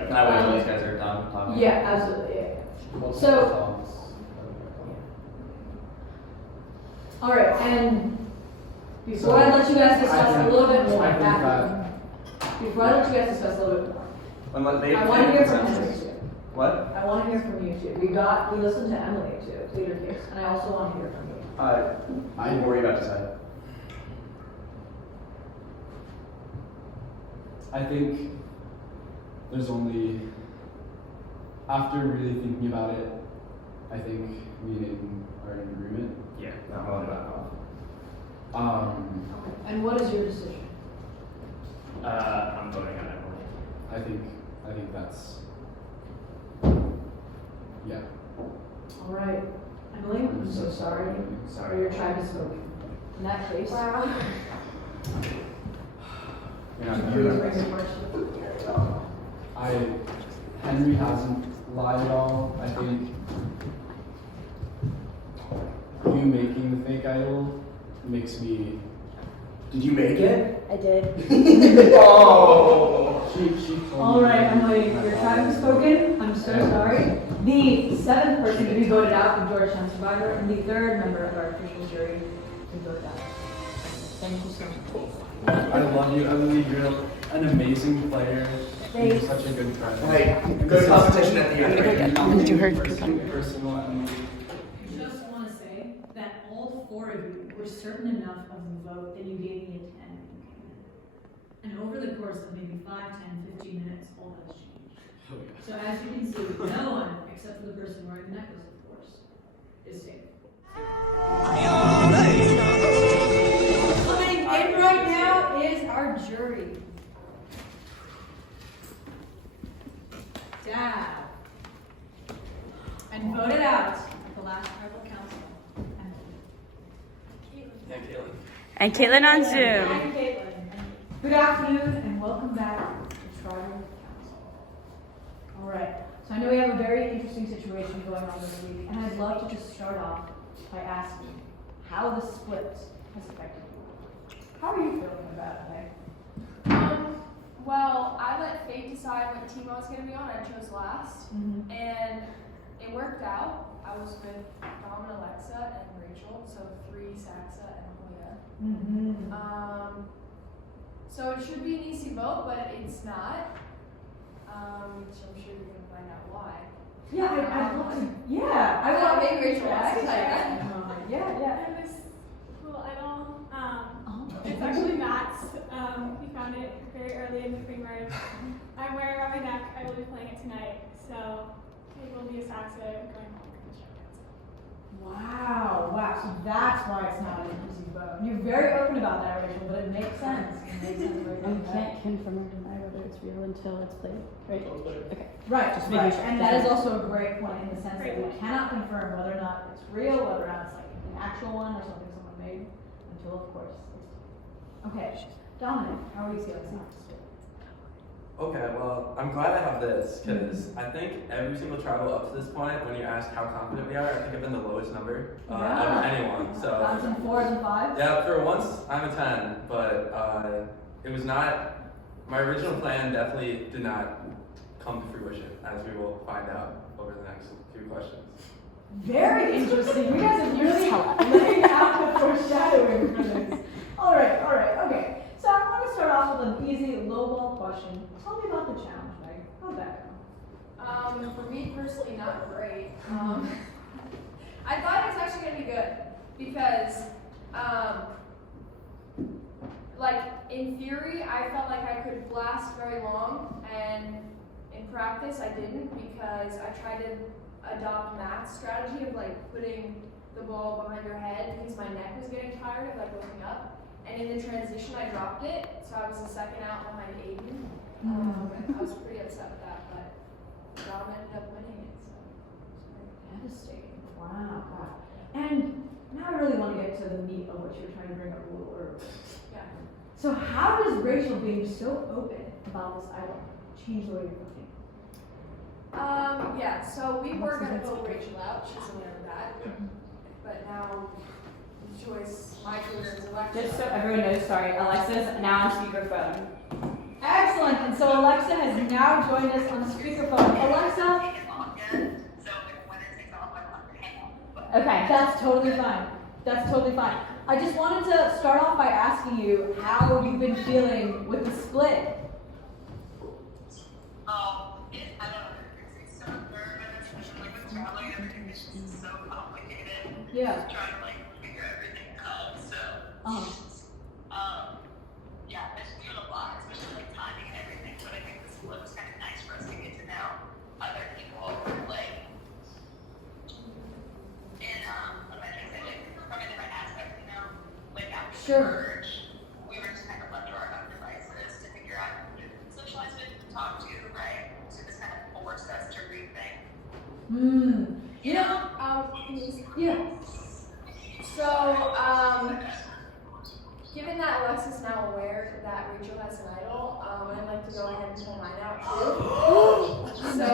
Can I wait till these guys are done talking? Yeah, absolutely. Yeah. So, all right, and before I let you guys discuss a little bit more, before I let you guys discuss a little bit more, I want to hear from Henry too. What? I want to hear from you too. We listened to Emily too, plead her case, and I also want to hear from you. What were you about to say? I think there's only, after really thinking about it, I think me and Aiden are in agreement. Yeah. I'm going back off. And what is your decision? I'm voting on Emily. I think that's, yeah. All right. Emily, I'm so sorry. Sorry, your tribe is spoken. In that case. Wow. Henry hasn't lied at all. I think you making the fake idol makes me. Did you make it? I did. Oh! She told All me. right, Emily, your tribe has spoken. I'm so sorry. The 7th person to be voted out from Georgetown Survivor and the 3rd member of our official jury to be voted out. Thank you so much. I love you, Emily. You're an amazing player. You're Thanks. such a good friend. Right. Good competition at the end. I'm gonna do her personal, Emily. I just want to say that all 4 of you were certain enough of the vote that you gave me a 10 when you came in. And over the course of maybe 5, 10, 15 minutes, all that has changed. So as you can see, no one, except for the person wearing the necklace, of course, is safe. Coming in right now is our jury. Dad. And voted out at the last tribal council. And Caitlin on Zoom. And Caitlin. Good afternoon and welcome back to Tribal Council. All right, so I know we have a very interesting situation going on this week, and I'd love to just start off by asking how the split has affected you. How are you feeling about it, Meg? Well, I let fate decide what team I was going to be on. I chose last, and it worked out. I was with Dom and Alexa and Rachel, so 3 Saxa and Julia. So it should be an easy vote, but it's not. So I'm sure you're going to find out why. Yeah, I'd love to. Yeah, I want maybe Rachel I wants to tell you that. Yeah. And this cool idol, it's actually Matt's. He found it very early in the pre-merge. I'm wearing it around my neck. I will be playing it tonight, so it will be a saxa going home with the show. Wow. So that's why it's not an easy vote. You're very open about that, Rachel, but it makes sense. And you can't confirm or deny whether it's real until it's played, right? Okay. Right, Just right. making sure. And that is also a great point in the sense that we cannot confirm whether or not it's real, whether or not it's like an actual one or something someone made, until of course it's okay. Dominic, how are you feeling about this? Okay, well, I'm glad I have this because I think every single tribal up to this point, when you ask how confident we are, I think I've been the lowest number of anyone. So Counts in 4s and 5s? yeah, for once I'm a 10, but it was not. My original plan definitely did not come to fruition, as we will find out over the next few questions. Very interesting. You guys are really laying out the foreshadowing for this. All right, okay. So I want to start off with an easy low-ball question. Tell me about the challenge, Meg. How'd that go? For me personally, not great. I thought it was actually going to be good because, like, in theory, I felt like I could blast very long, and in practice, I didn't because I tried to adopt Matt's strategy of, like, putting the ball behind your head because my neck was getting tired of, like, looking up. And in the transition, I dropped it, so I was the second out behind Aiden. I was pretty upset with that, but Dom ended up winning it, so. Devastating. Wow. And now I really want to get to the meat of what you were trying to bring up a little earlier. Yeah. So how does Rachel being so open about this idol change the way you're thinking? Yeah, so we were going to vote Rachel out. She's aware of that. But now, my choice is Alexa. Just so everyone knows, sorry, Alexa's now on speakerphone. Excellent, and so Alexa has now joined us on speakerphone. Alexa? Okay, that's totally fine. I just wanted to start off by asking you how you've been feeling with the split. I don't know, it's so nervous, especially with traveling, everything's just so complicated. Yeah. Just trying to figure everything out, so. Yeah, I just doing a lot, especially timing and everything, but I think this split was kind of nice for us to get to know other people who play. And, what am I trying to say, from a different aspect, after Sure. We were just kind of left to our own devices to figure out who to socialize with, talk to, right? So this kind of forced us to rethink. You know, yeah. So, given that Alexa's now aware that Rachel has an idol, I'd like to go ahead and pull mine out too. So,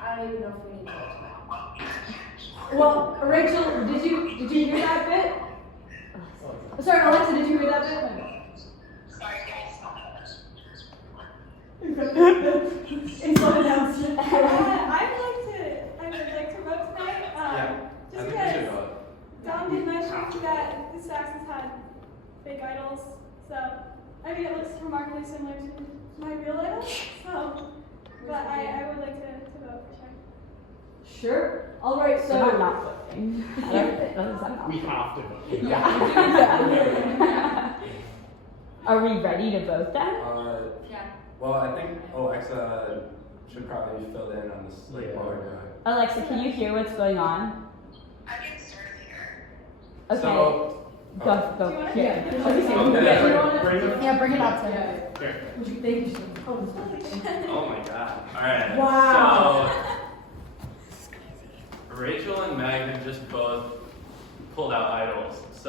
I don't even know if we need to go to that. Well, Rachel, did you hear that bit? Sorry, Alexa, did you hear that bit? It's not announced. I would like to vote tonight. Just because Dom did mention that the Saxons had fake idols, so I mean it looks remarkably similar to my real idol. So, but I would like to vote for sure. Sure. All right, so I'm not voting. We have to vote. Yeah. Are we ready to vote then? Yeah. Well, I think Alexa should probably be filled in on this board. Alexa, can you hear what's going on? I can sort of hear. Okay. So, go. yeah. Yeah, bring it up to Here. Would you thank you? Oh my god. Alright. Wow. So, Rachel and Meg have just both pulled out idols. So,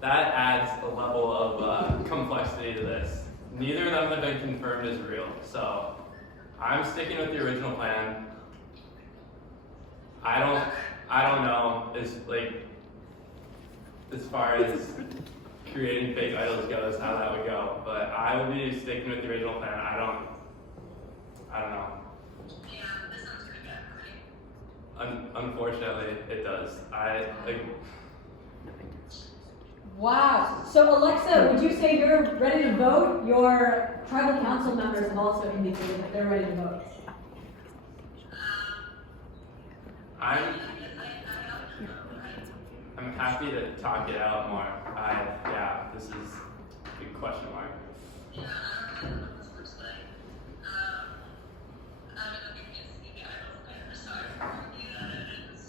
that adds a level of complexity to this. Neither of them have been confirmed as real. So, I'm sticking with the original plan. I don't know as far as creating fake idols goes, how that would go. But I will be sticking with the original plan. I don't know. Yeah, this sounds pretty good. Unfortunately, it does. Wow. So Alexa, would you say you're ready to vote? Your tribal council members have also indicated that they're ready to vote. I'm happy to talk it out more. This is a big question mark. Yeah, I don't know what this looks like. I don't know if you can see the idols there, so I can review that is.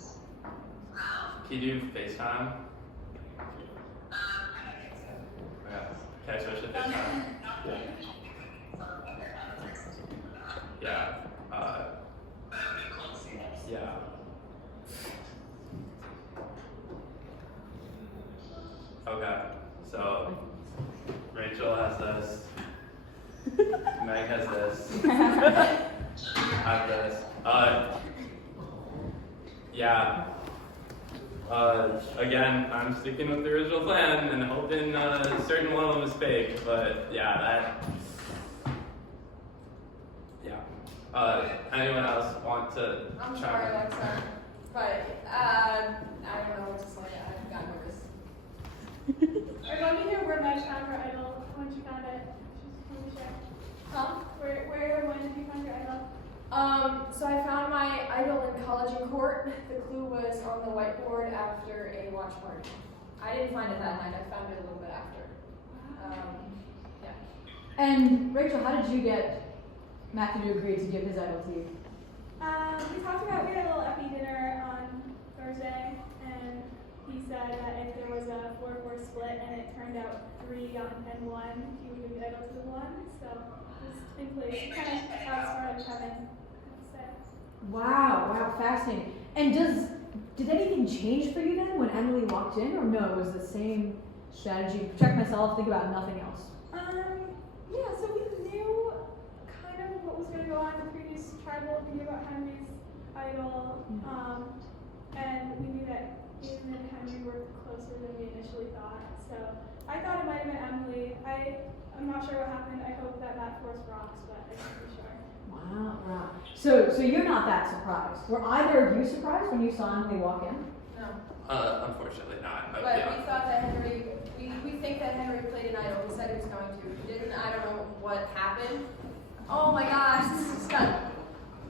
Can you do FaceTime? Yeah. Can I switch to FaceTime? Yeah. Yeah. Okay. So Rachel has this. Meg has this. I have this. Yeah. Again, I'm sticking with the original plan and hoping a certain one of them is fake, but yeah, anyone else want to I'm chime sorry, in? Alexa, but I don't know what to say. I've got nervous. Let me hear where Meg found her idol when she found it. She's really sure. Huh? Where when did you find your idol? So I found my idol in College and Court. The clue was on the whiteboard after a watch party. I didn't find it that night. I found it a little bit after. Yeah. And Rachel, how did you get Matthew to agree to give his idol to you? We had a little epi dinner on Thursday, and he said that if there was a 4-4 split and it turned out 3 and 1, he would give the idol to the 1. So it was in place. Kind of started Kevin. Wow, fascinating. And did anything change for you then when Emily walked in, or no, it was the same strategy? Protect myself, think about nothing else. Yeah, so we knew kind of what was going to go on in the previous tribal. We knew about Henry's idol, and we knew that Ian and Henry were closer than we initially thought. So I thought it might have been Emily. I'm not sure what happened. I hope that Matt forced rocks, but I'm not pretty sure. Wow. So you're not that surprised. Were either of you surprised when you saw Emily walk in? No. Unfortunately not. But Yeah. we thought that we think that Henry played an idol. He said he was going to. He didn't. I don't know what happened. Oh my gosh, this is done.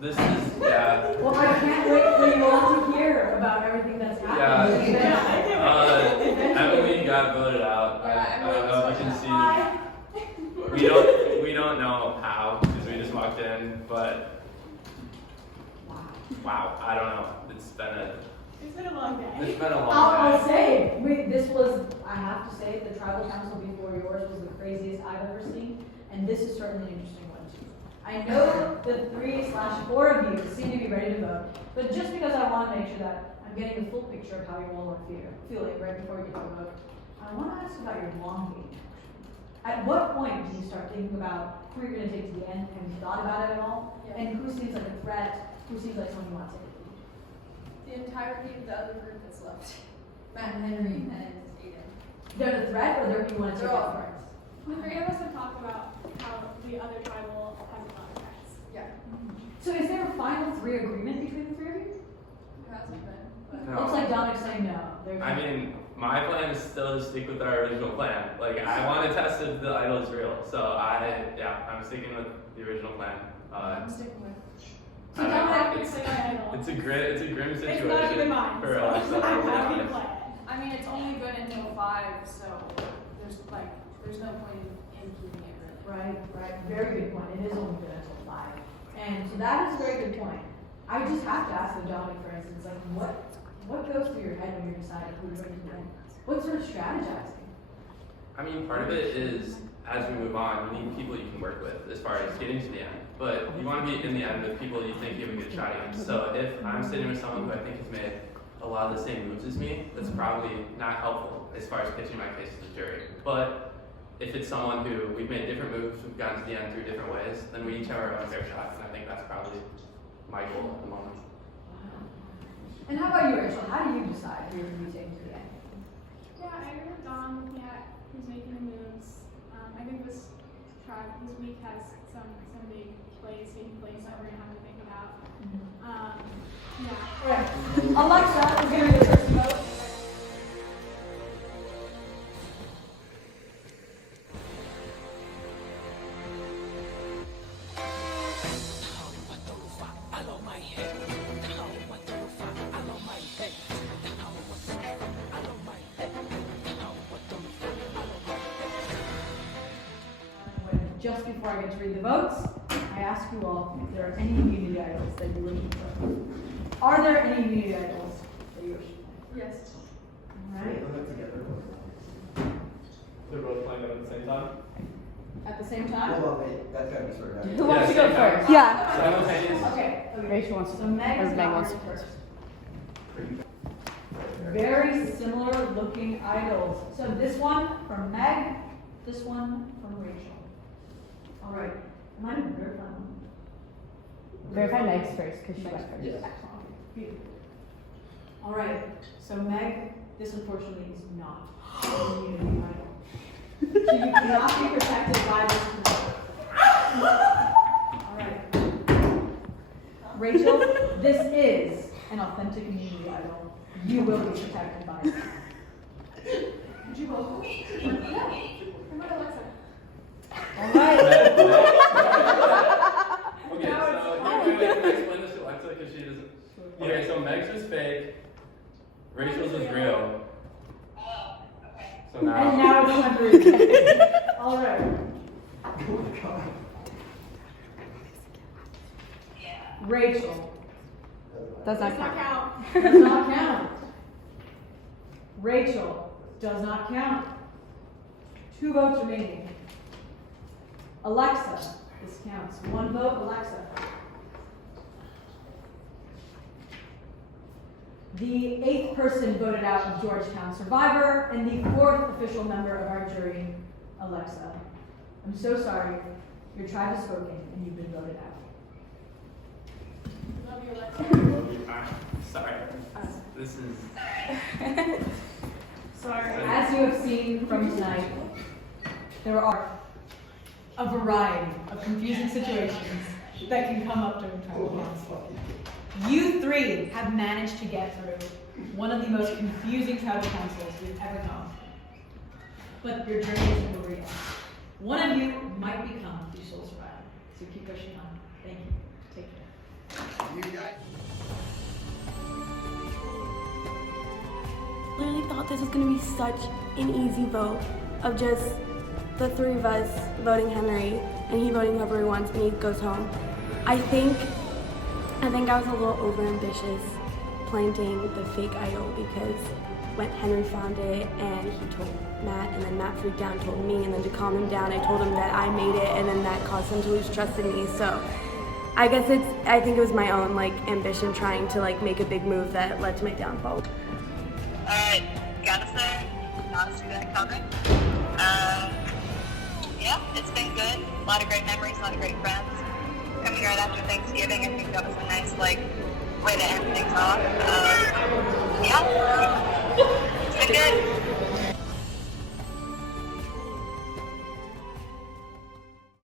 This is, yeah. Well, I can't wait for you all to hear about everything that's happened. Emily got voted out. I don't know if you can see. We don't know how because we just walked in, but wow, I don't know. It's been a It's been a long day. It's been a long I'll day. say, this was, I have to say, the tribal council before yours was the craziest I've ever seen, and this is certainly an interesting one too. I know the 3/4 of you seem to be ready to vote, but just because I want to make sure that I'm getting the full picture of how you all are feeling right before we get to the vote, I want to ask about your long game. At what point do you start thinking about who you're going to take to the end? Have you thought about it at all? Yeah. And who seems like a threat? Who seems like someone you want to take? The entirety of the other group that's left. Matt and Henry and Aiden. They're the threat, or they're you want to take They're all out threats. The three of us have talked about how the other tribal has a lot of threats. Yeah. So is there a final 3 agreement between the 3 of you? It hasn't been. But No. Looks like Dominic's saying no. There's I mean, my plan is still to stick with our original plan. Like, I want to test if the idol is real. So I'm sticking with the original plan. I'm sticking with. So Dominic is like my idol. It's a grim situation It's not even mine. for So us. I'm happy to play. I mean, it's only good until 5, so there's no point in keeping it really. right. Very good point. It is only good until 5. And so that is a very good point. I just have to ask the Dominic, for instance, like what goes through your head when you're deciding who you're going to win? What sort of strategizing? I mean, part of it is, as we move on, you need people you can work with as far as getting to the end. But you want to be in the end with people you think you have a good shot against. So if I'm sitting with someone who I think has made a lot of the same moves as me, that's probably not helpful as far as pitching my case to the jury. But if it's someone who we've made different moves, we've gotten to the end through different ways, then we each have our own fair shots, and I think that's probably my goal at the moment. And how about you, Rachel? How do you decide who you're going to be taking to the end? Yeah, I agree with Dom looking at who's making the moves. I think this week has some big taking place that we're gonna have to think about. Yeah. Right. Alexa is going to be the first to vote. Just before I get to read the votes, I ask you all if there are any immunity idols that you wish to play. Are there any immunity idols that you wish to play? Yes. All right. They're both playing them at the same time? At the same time? Hold on, wait. That's gotta be sorted out. Who wants to go first? Yeah. Simultaneous. Okay. Rachel wants to So go. Meg Or is Meg not wants to first. go. Very similar looking idols. So this one from Meg, this one from Rachel. All right. Am I going to verify them? Verify Meg's first, because she went first. Yes. Beautiful. All right. So Meg, this unfortunately is not an immunity idol. So you cannot be protected by this control. All right. Rachel, this is an authentic immunity idol. You will be protected by it. Did you vote for me? No. I'm not Alexa. All right. Okay, so wait, can I explain this to Alexa because she doesn't. Okay, so Meg's was fake, Rachel's was real. So And now. now it's time for you. All right. Rachel. Does not Does not count. count. Does not count. Rachel does not count. 2 votes remaining. Alexa, this counts. 1 vote, Alexa. The 8th person voted out of Georgetown Survivor, and the 4th official member of our jury, Alexa. I'm so sorry. Your tribe has spoken, and you've been voted out. Love you, Alexa. I'm sorry. This is. Sorry. As you have seen from tonight, there are a variety of confusing situations that can come up during tribal council. You 3 have managed to get through one of the most confusing tribal councils we've ever known. But your journey isn't over yet. One of you might become the sole survivor. So keep pushing on. Thank you. Take care. Literally thought this was gonna be such an easy vote of just the 3 of us voting Henry and he voting whoever he wants and he goes home. I think I was a little overambitious, planting the fake idol because when Henry found it and he told Matt, and then Matt freaked out and told me, and then to calm him down, I told him that I made it, and then that caused him to lose trust in me. So I guess I think it was my own like ambition trying to like make a big move that led to my downfall. Alright, gotta say, not see that coming. Yeah, it's been good. A lot of great memories, a lot of great friends. Coming right after Thanksgiving, I think that was a nice like way to end things off. Yeah.